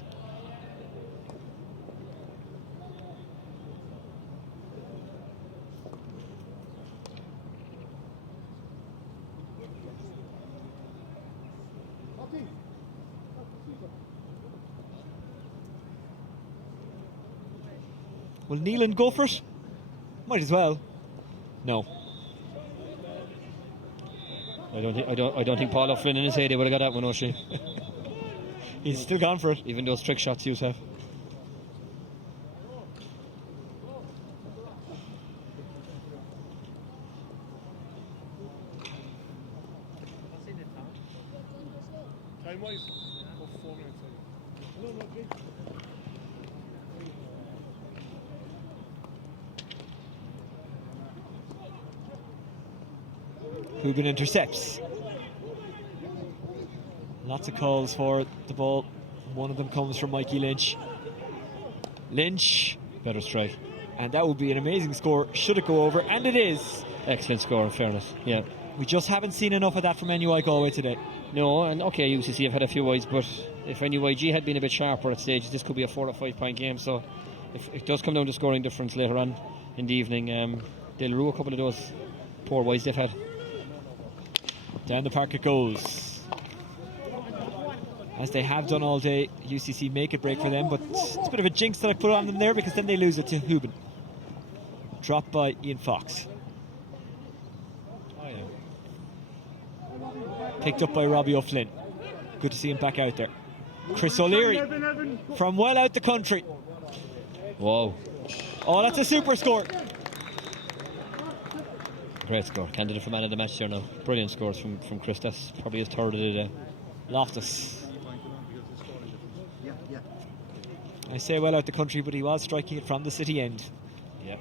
Will Neelan go for it? Might as well. No. I don't think Paul O'Flynn in his head would have got that one, Oshie. He's still gone for it. Even those trick shots you have. Time-wise, 4 minutes. Hoogan intercepts. Lots of calls for the ball. One of them comes from Mikey Lynch. Lynch. Better strike. And that would be an amazing score should it go over, and it is. Excellent score, in fairness. Yeah. We just haven't seen enough of that from NUI Galway today. No, and okay, UCC have had a few wides, but if NUIG had been a bit sharper at stages, this could be a 4 or 5 point game. So if it does come down to scoring difference later on in the evening, they'll rue a couple of those poor wides they've had. Down the park it goes. As they have done all day, UCC make it break for them, but it's a bit of a jinx that I put on them there because then they lose it to Hoogan. Dropped by Ian Fox. Picked up by Robbie O'Flynn. Good to see him back out there. Chris O'Leary from well out the country. Whoa. Oh, that's a super score. Great score. Candidate for man of the match there now. Brilliant scores from Chris. That's probably his third of the day. Loftus. I say well out the country, but he was striking it from the city end. Yeah.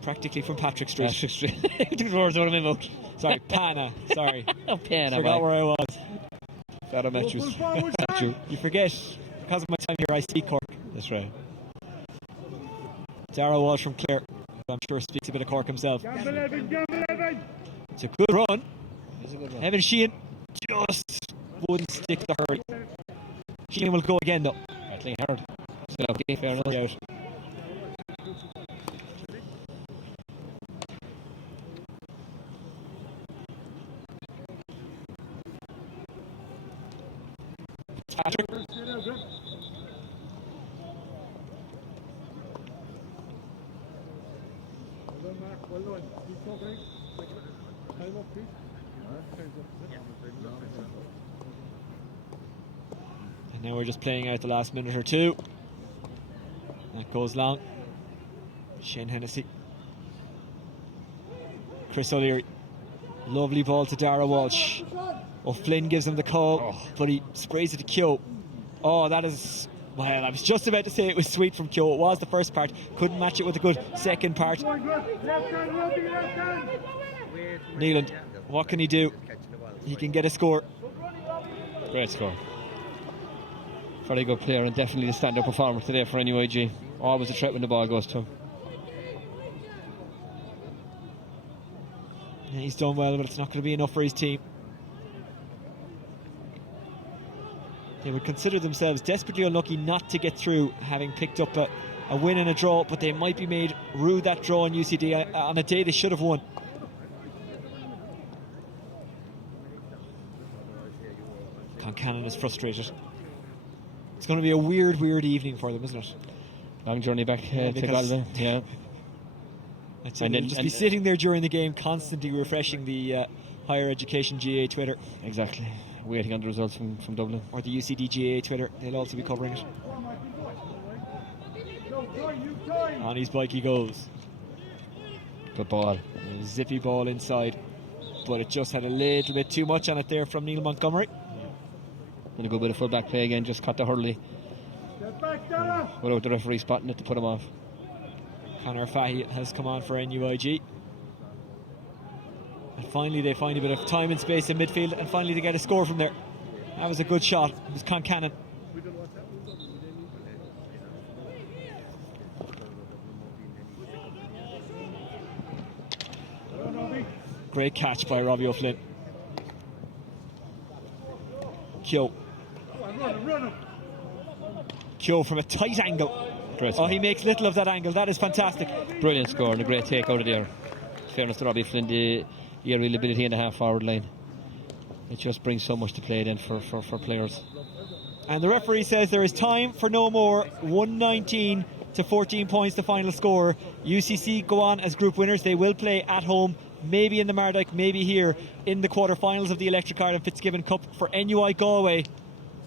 Practically from Patrick Street. Patrick Street. Took the words out of my mouth. Sorry, Pana. Sorry. Oh, Pana. Forgot where I was. That matches. You forget, because of my time here, I see Cork. That's right. Darragh Walsh from Clare, who I'm sure speaks a bit of Cork himself. It's a good run. It's a good run. Evan Sheehan just wouldn't stick the hurry. Sheehan will go again though. Battling hard. Still okay, fair enough. Out. Patrick. And now we're just playing out the last minute or two. That goes long. Shane Hennessy. Chris O'Leary. Lovely ball to Darragh Walsh. O'Flynn gives him the call, but he sprays it to Keogh. Oh, that is... Well, I was just about to say it was sweet from Keogh. It was the first part. Couldn't match it with a good second part. Neelan, what can he do? He can get a score. Great score. Very good player and definitely the stand-up performer today for NUIG. Always a threat when the ball goes to him. Yeah, he's done well, but it's not going to be enough for his team. They would consider themselves desperately unlucky not to get through, having picked up a win and a draw, but they might be made rue that draw in UCD on a day they should have won. Concannon is frustrated. It's going to be a weird evening for them, isn't it? Long journey back to Galway. Yeah. And then just be sitting there during the game, constantly refreshing the higher education GA Twitter. Exactly. Waiting on the results from Dublin. Or the UCD GA Twitter. They'll also be covering it. On his bike he goes. Good ball. A zippy ball inside. But it just had a little bit too much on it there from Neil Montgomery. And a good bit of full back play again. Just caught the hurley. Without the referee spotting it to put him off. Conor Fahy has come on for NUIG. And finally they find a bit of time and space in midfield, and finally they get a score from there. That was a good shot. It was Concannon. Great catch by Robbie O'Flynn. Keogh from a tight angle. Great Oh, he makes little of that angle. That is fantastic. Brilliant score and a great take out of there. Fairness to Robbie Flynn, the aerial ability in the half forward line. It just brings so much to play then for players. And the referee says there is time for no more. 119 to 14 points the final score. UCC go on as group winners. They will play at home, maybe in the Mardyke, maybe here in the quarter-finals of the Electric Ireland Fitzgibbon Cup. For NUI Galway,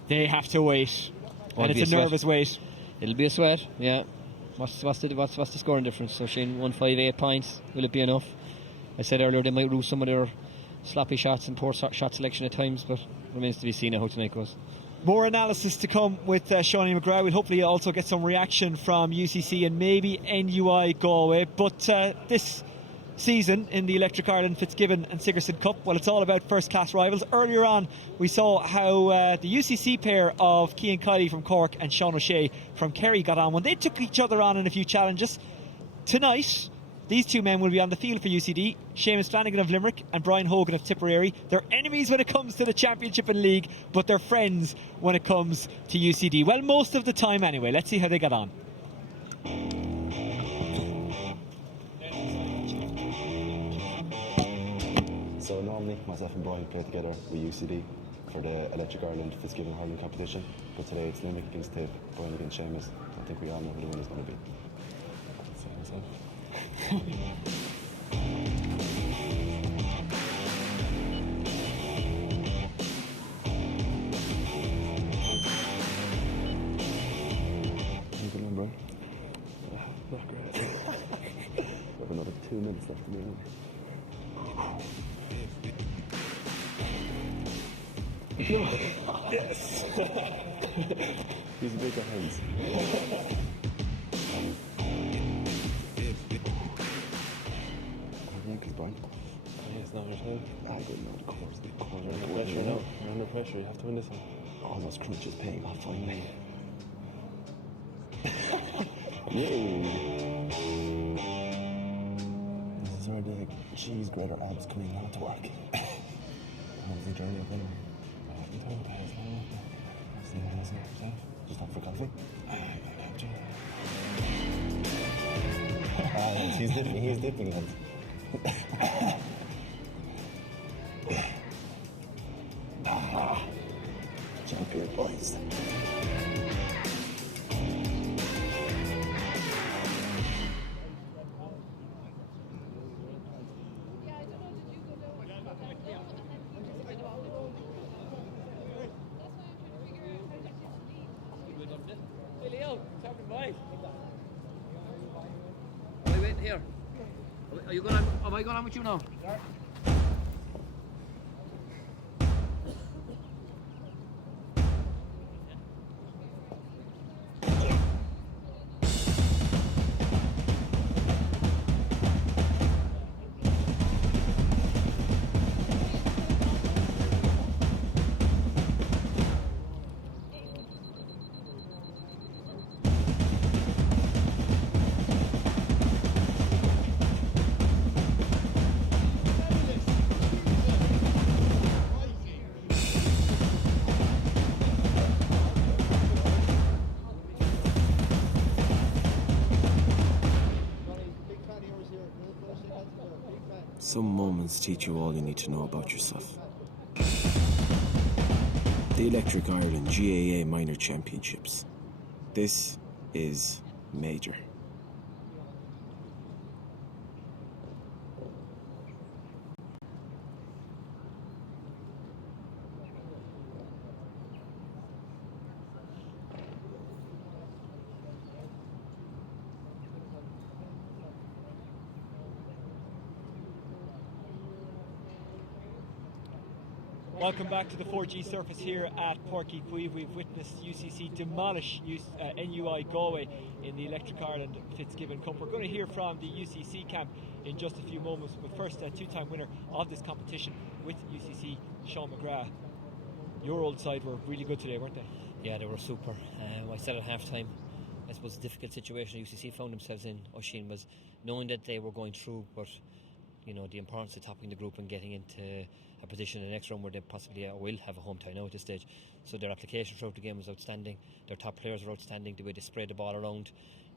they have to wait. And it's a nervous wait. It'll be a sweat, yeah. What's the scoring difference? So Shane, 158 points. Will it be enough? I said earlier they might lose some of their sloppy shots and poor shot selection at times, but remains to be seen how tonight goes. More analysis to come with Shawnee McGrath. We'll hopefully also get some reaction from UCC and maybe NUI Galway. But this season in the Electric Ireland Fitzgibbon and Sigerson Cup, well, it's all about first class rivals. Earlier on we saw how the UCC pair of Cian Kiley from Cork and Sean O'Shea from Kerry got on when they took each other on in a few challenges. Tonight these two men will be on the field for UCD. Seamus Flanagan of Limerick and Brian Hogan of Tipperary. They're enemies when it comes to the Championship and League, but they're friends when it comes to UCD. Well, most of the time anyway. Let's see how they get on. So normally myself and Brian play together with UCD for the Electric Ireland Fitzgibbon hurling competition, but today it's Limerick against Tip, Brian against Seamus. I think we all know who the winner's going to be. Say myself. Good one, Brian. Not great. We have another 2 minutes left to be in. Yes! He's bigger hands. Brian. Yeah, it's not your time. I don't know the course. You're under pressure now. You're under pressure. You have to win this one. All those crunches paying off finally. Yay! This is where the cheese grater abs coming out to work. How's the journey of winning? Just up for coffee? He's dipping it. Champion boys. Are we waiting here? Are you going on? Am I going on with you now? Some moments teach you all you need to know about yourself. The Electric Ireland GAA Minor Championships. This is major. Welcome back to the 4G surface here at Porky Queeve. We've witnessed UCC demolish NUI Galway in the Electric Ireland Fitzgibbon Cup. We're going to hear from the UCC camp in just a few moments, but first, a two-time winner of this competition with UCC, Sean McGrath. Your old side were really good today, weren't they? Yeah, they were super. I said at half-time, I suppose the difficult situation UCC found themselves in, Oisin, was knowing that they were going through, but you know, the importance of topping the group and getting into a position in the next round where they possibly will have a home tie now at this stage. So their application throughout the game was outstanding. Their top players were outstanding, the way they sprayed the ball around.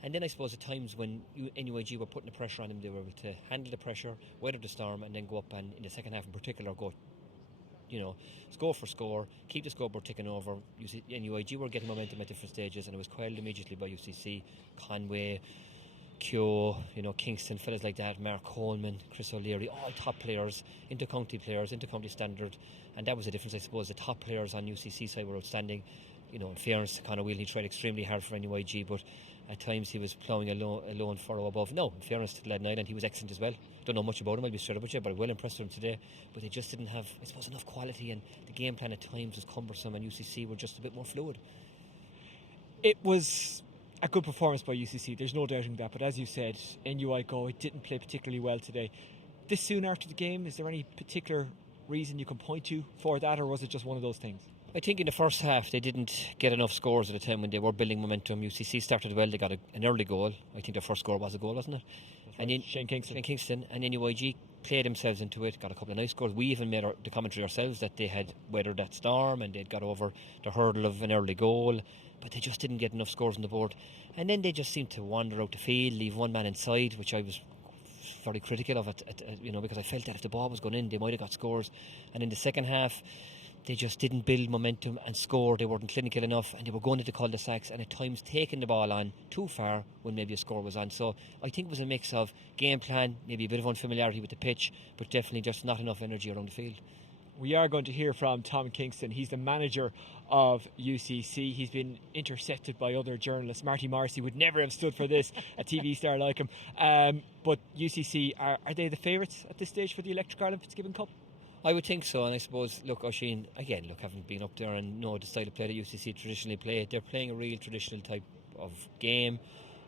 And then I suppose at times when NUIG were putting the pressure on them, they were able to handle the pressure, weather the storm, and then go up and in the second half in particular go, score for score, keep the scoreboard ticking over. NUIG were getting momentum at different stages, and it was quelled immediately by UCC. Conway, Keogh, Kingston, fellas like that, Mark Coleman, Chris O'Leary, all top players, intercounty standard, and that was the difference, I suppose. The top players on UCC side were outstanding. In fairness to Conor Whelan, he tried extremely hard for NUIG, but at times he was ploughing a lone furrow above. No, in fairness to the lad in Ireland, he was excellent as well. Don't know much about him, I'll be straight up with you, but I'm well impressed with him today. But they just didn't have, I suppose, enough quality, and the game plan at times was cumbersome, and UCC were just a bit more fluid. It was a good performance by UCC, there's no doubting that, but as you said, NUI Galway didn't play particularly well today. This soon after the game, is there any particular reason you can point to for that, or was it just one of those things? I think in the first half they didn't get enough scores at a time when they were building momentum. UCC started well, they got an early goal. I think their first score was a goal, wasn't it? And then Shane Kingston. And NUIG played themselves into it, got a couple of nice scores. We even made the commentary ourselves that they had weathered that storm and they'd got over the hurdle of an early goal, but they just didn't get enough scores on the board. And then they just seemed to wander out the field, leave one man inside, which I was very critical of it, because I felt that if the ball was going in, they might have got scores. And in the second half, they just didn't build momentum and score. They weren't clinical enough, and they were going into cul-de-sacs and at times taking the ball on too far when maybe a score was on. So I think it was a mix of game plan, maybe a bit of unfamiliarity with the pitch, but definitely just not enough energy around the field. We are going to hear from Tom Kingston. He's the manager of UCC. He's been intercepted by other journalists. Marty Morrissey would never have stood for this, a TV star like him. But UCC, are they the favourites at this stage for the Electric Ireland Fitzgibbon Cup? I would think so, and I suppose, Oisin, again, having been up there and know the style of play that UCC traditionally play, they're playing a real traditional type of game.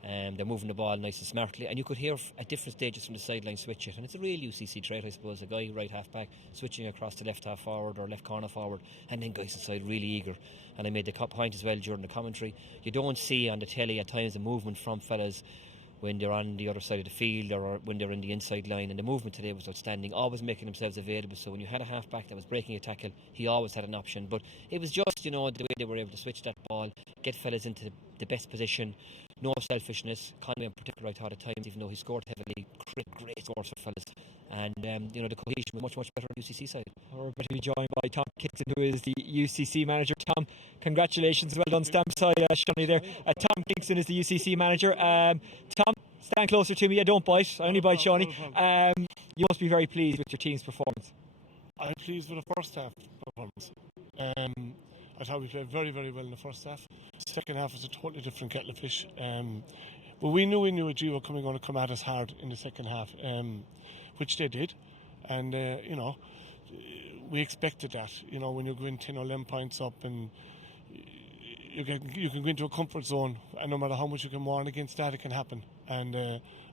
They're moving the ball nice and smartly, and you could hear at different stages from the sideline switch it, and it's a real UCC trait, I suppose. A guy right half back switching across to left half forward or left corner forward, and then guys inside really eager. And I made the point as well during the commentary. You don't see on the telly at times the movement from fellas when they're on the other side of the field or when they're in the inside line, and the movement today was outstanding, always making themselves available. So when you had a half back that was breaking a tackle, he always had an option. But it was just, the way they were able to switch that ball, get fellas into the best position, no selfishness. Conway in particular, I thought at times, even though he scored heavily, great scores for fellas. And the cohesion was much, much better on the UCC side. We're going to be joined by Tom Kingston, who is the UCC manager. Tom, congratulations, well done. Stand beside Shawnee there. Tom Kingston is the UCC manager. Tom, stand closer to me. I don't bite. I only bite Shawnee. You must be very pleased with your team's performance. I'm pleased with the first half performance. I thought we played very, very well in the first half. Second half was a totally different kettle of fish. But we knew UG were going to come at us hard in the second half, which they did. And, we expected that. When you go in 10 or 11 points up and you can go into a comfort zone, and no matter how much you can warn against that, it can happen. And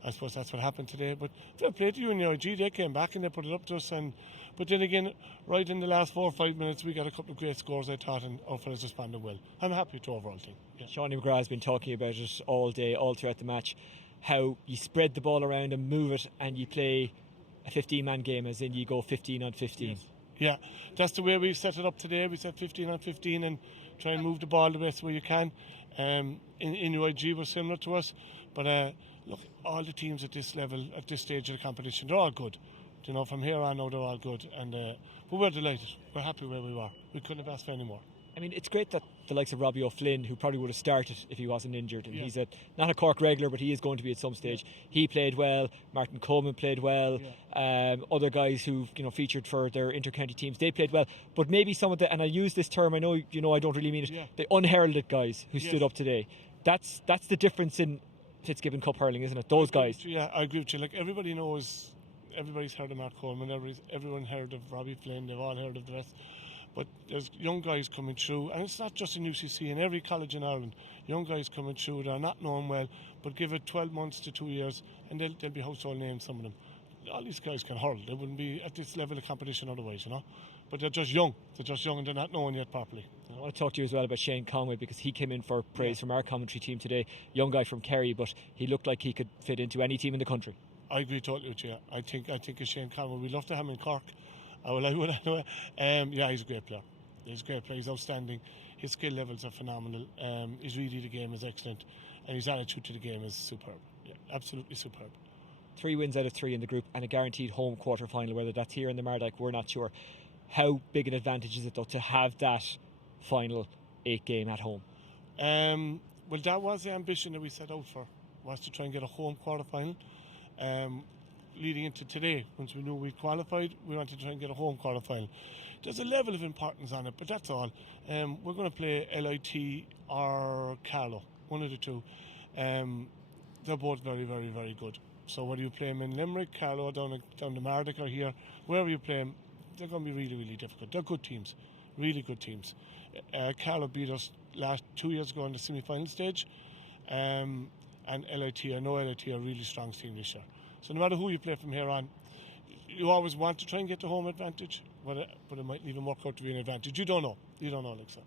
I suppose that's what happened today. But fair play to UNIG, they came back and they put it up to us. But then again, right in the last 4 or 5 minutes, we got a couple of great scores, I thought, and our fellas responded well. I'm happy with the overall thing. Yeah. Shawnee McGrath has been talking about it all day, all throughout the match, how you spread the ball around and move it, and you play a 15-man game, as in you go 15 on 15. Yes. Yeah, that's the way we set it up today. We set 15 on 15 and try and move the ball the best way you can. In UIG were similar to us, but look, all the teams at this level, at this stage of the competition, they're all good. From here on out, they're all good, and but we're delighted. We're happy where we were. We couldn't have asked for any more. I mean, it's great that the likes of Robbie O'Flynn, who probably would have started if he wasn't injured, and yeah. he's not a Cork regular, but he is going to be at some stage. Yeah. He played well. Martin Coleman played well. Yeah. Other guys who featured for their inter-county teams, they played well. But maybe some of the, and I use this term, I know I don't really mean it, the unheralded guys who stood up today. That's the difference in Fitzgibbon Cup hurling, isn't it? Those guys. Yeah, I agree with you. Like, everybody knows, everybody's heard of Mark Coleman. Everyone heard of Robbie Flynn. They've all heard of the rest. But there's young guys coming through, and it's not just in UCC, in every college in Ireland. Young guys coming through, they're not known well, but give it 12 months to 2 years, and they'll be household names, some of them. All these guys can hurl. They wouldn't be at this level of competition otherwise, you know. But they're just young. And they're not known yet properly. I want to talk to you as well about Shane Conway, because he came in for praise from our commentary team today. Young guy from Kerry, but he looked like he could fit into any team in the country. I agree totally with you. I think it's Shane Conway. We'd love to have him in Cork. Yeah, he's a great player. He's outstanding. His skill levels are phenomenal. His read of the game is excellent, and his attitude to the game is superb. Yeah, absolutely superb. 3 wins out of 3 in the group and a guaranteed home quarter-final. Whether that's here in the Mardyke, we're not sure. How big an advantage is it, though, to have that final 8 game at home? Well, that was the ambition that we set out for, was to try and get a home quarter-final. Leading into today, once we knew we'd qualified, we wanted to try and get a home quarter-final. There's a level of importance on it, but that's all. We're going to play LIT or Carlow, one of the two. They're both very, very, very good. So whether you play them in Limerick, Carlow, down the Mardyke or here, wherever you play them, they're going to be really, really difficult. They're good teams, really good teams. Carlow beat us 2 years ago in the semi-final stage, and LIT, I know LIT are a really strong team this year. So no matter who you play from here on, you always want to try and get the home advantage, but it might even work out to be an advantage. You don't know, like so.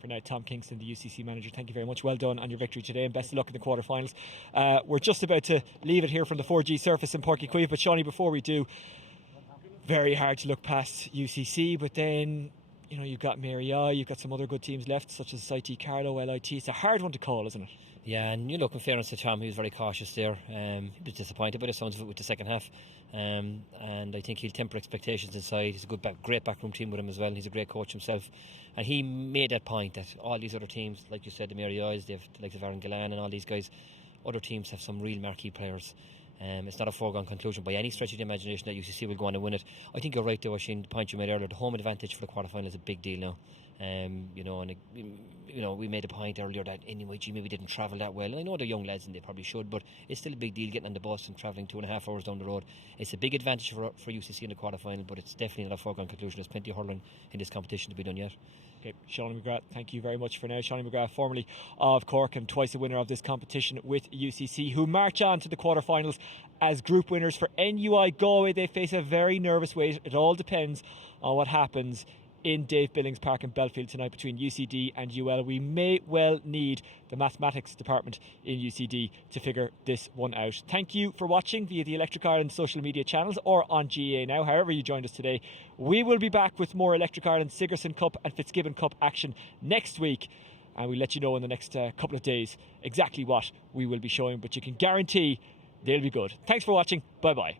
For now, Tom Kingston, the UCC manager, thank you very much. Well done on your victory today, and best of luck in the quarterfinals. We're just about to leave it here from the 4G surface in Páirc Uí Chaoimh, but Shawnee, before we do, very hard to look past UCC, but then, you know, you've got Mary I, you've got some other good teams left, such as IT Carlow, LIT. It's a hard one to call, isn't it? Yeah, and you look, in fairness to Tom, he was very cautious there. He was disappointed by the sounds of it with the second half, and I think he'll temper expectations inside. He's a great backroom team with him as well. He's a great coach himself, and he made that point that all these other teams, like you said, the Mary I's, they've the likes of Aaron Gillan and all these guys, other teams have some real marquee players. It's not a foregone conclusion by any stretch of the imagination that UCC will go on and win it. I think you're right though, Oisín, the point you made earlier, the home advantage for the quarter-final is a big deal now. We made a point earlier that NUI maybe didn't travel that well. And I know they're young lads and they probably should, but it's still a big deal getting on the bus and travelling 2.5 hours down the road. It's a big advantage for UCC in the quarter-final, but it's definitely not a foregone conclusion. There's plenty of hurling in this competition to be done yet. Okay, Shawnee McGrath, thank you very much for now. Shawnee McGrath, formerly of Cork and twice the winner of this competition with UCC, who march on to the quarterfinals as group winners. For NUI Galway, they face a very nervous wait. It all depends on what happens in Dave Billings Park in Belfield tonight between UCD and UL. We may well need the mathematics department in UCD to figure this one out. Thank you for watching via the Electric Ireland social media channels or on GAA Now, however you joined us today. We will be back with more Electric Ireland Sigerson Cup and Fitzgibbon Cup action next week, and we'll let you know in the next couple of days exactly what we will be showing, but you can guarantee they'll be good. Thanks for watching. Bye bye.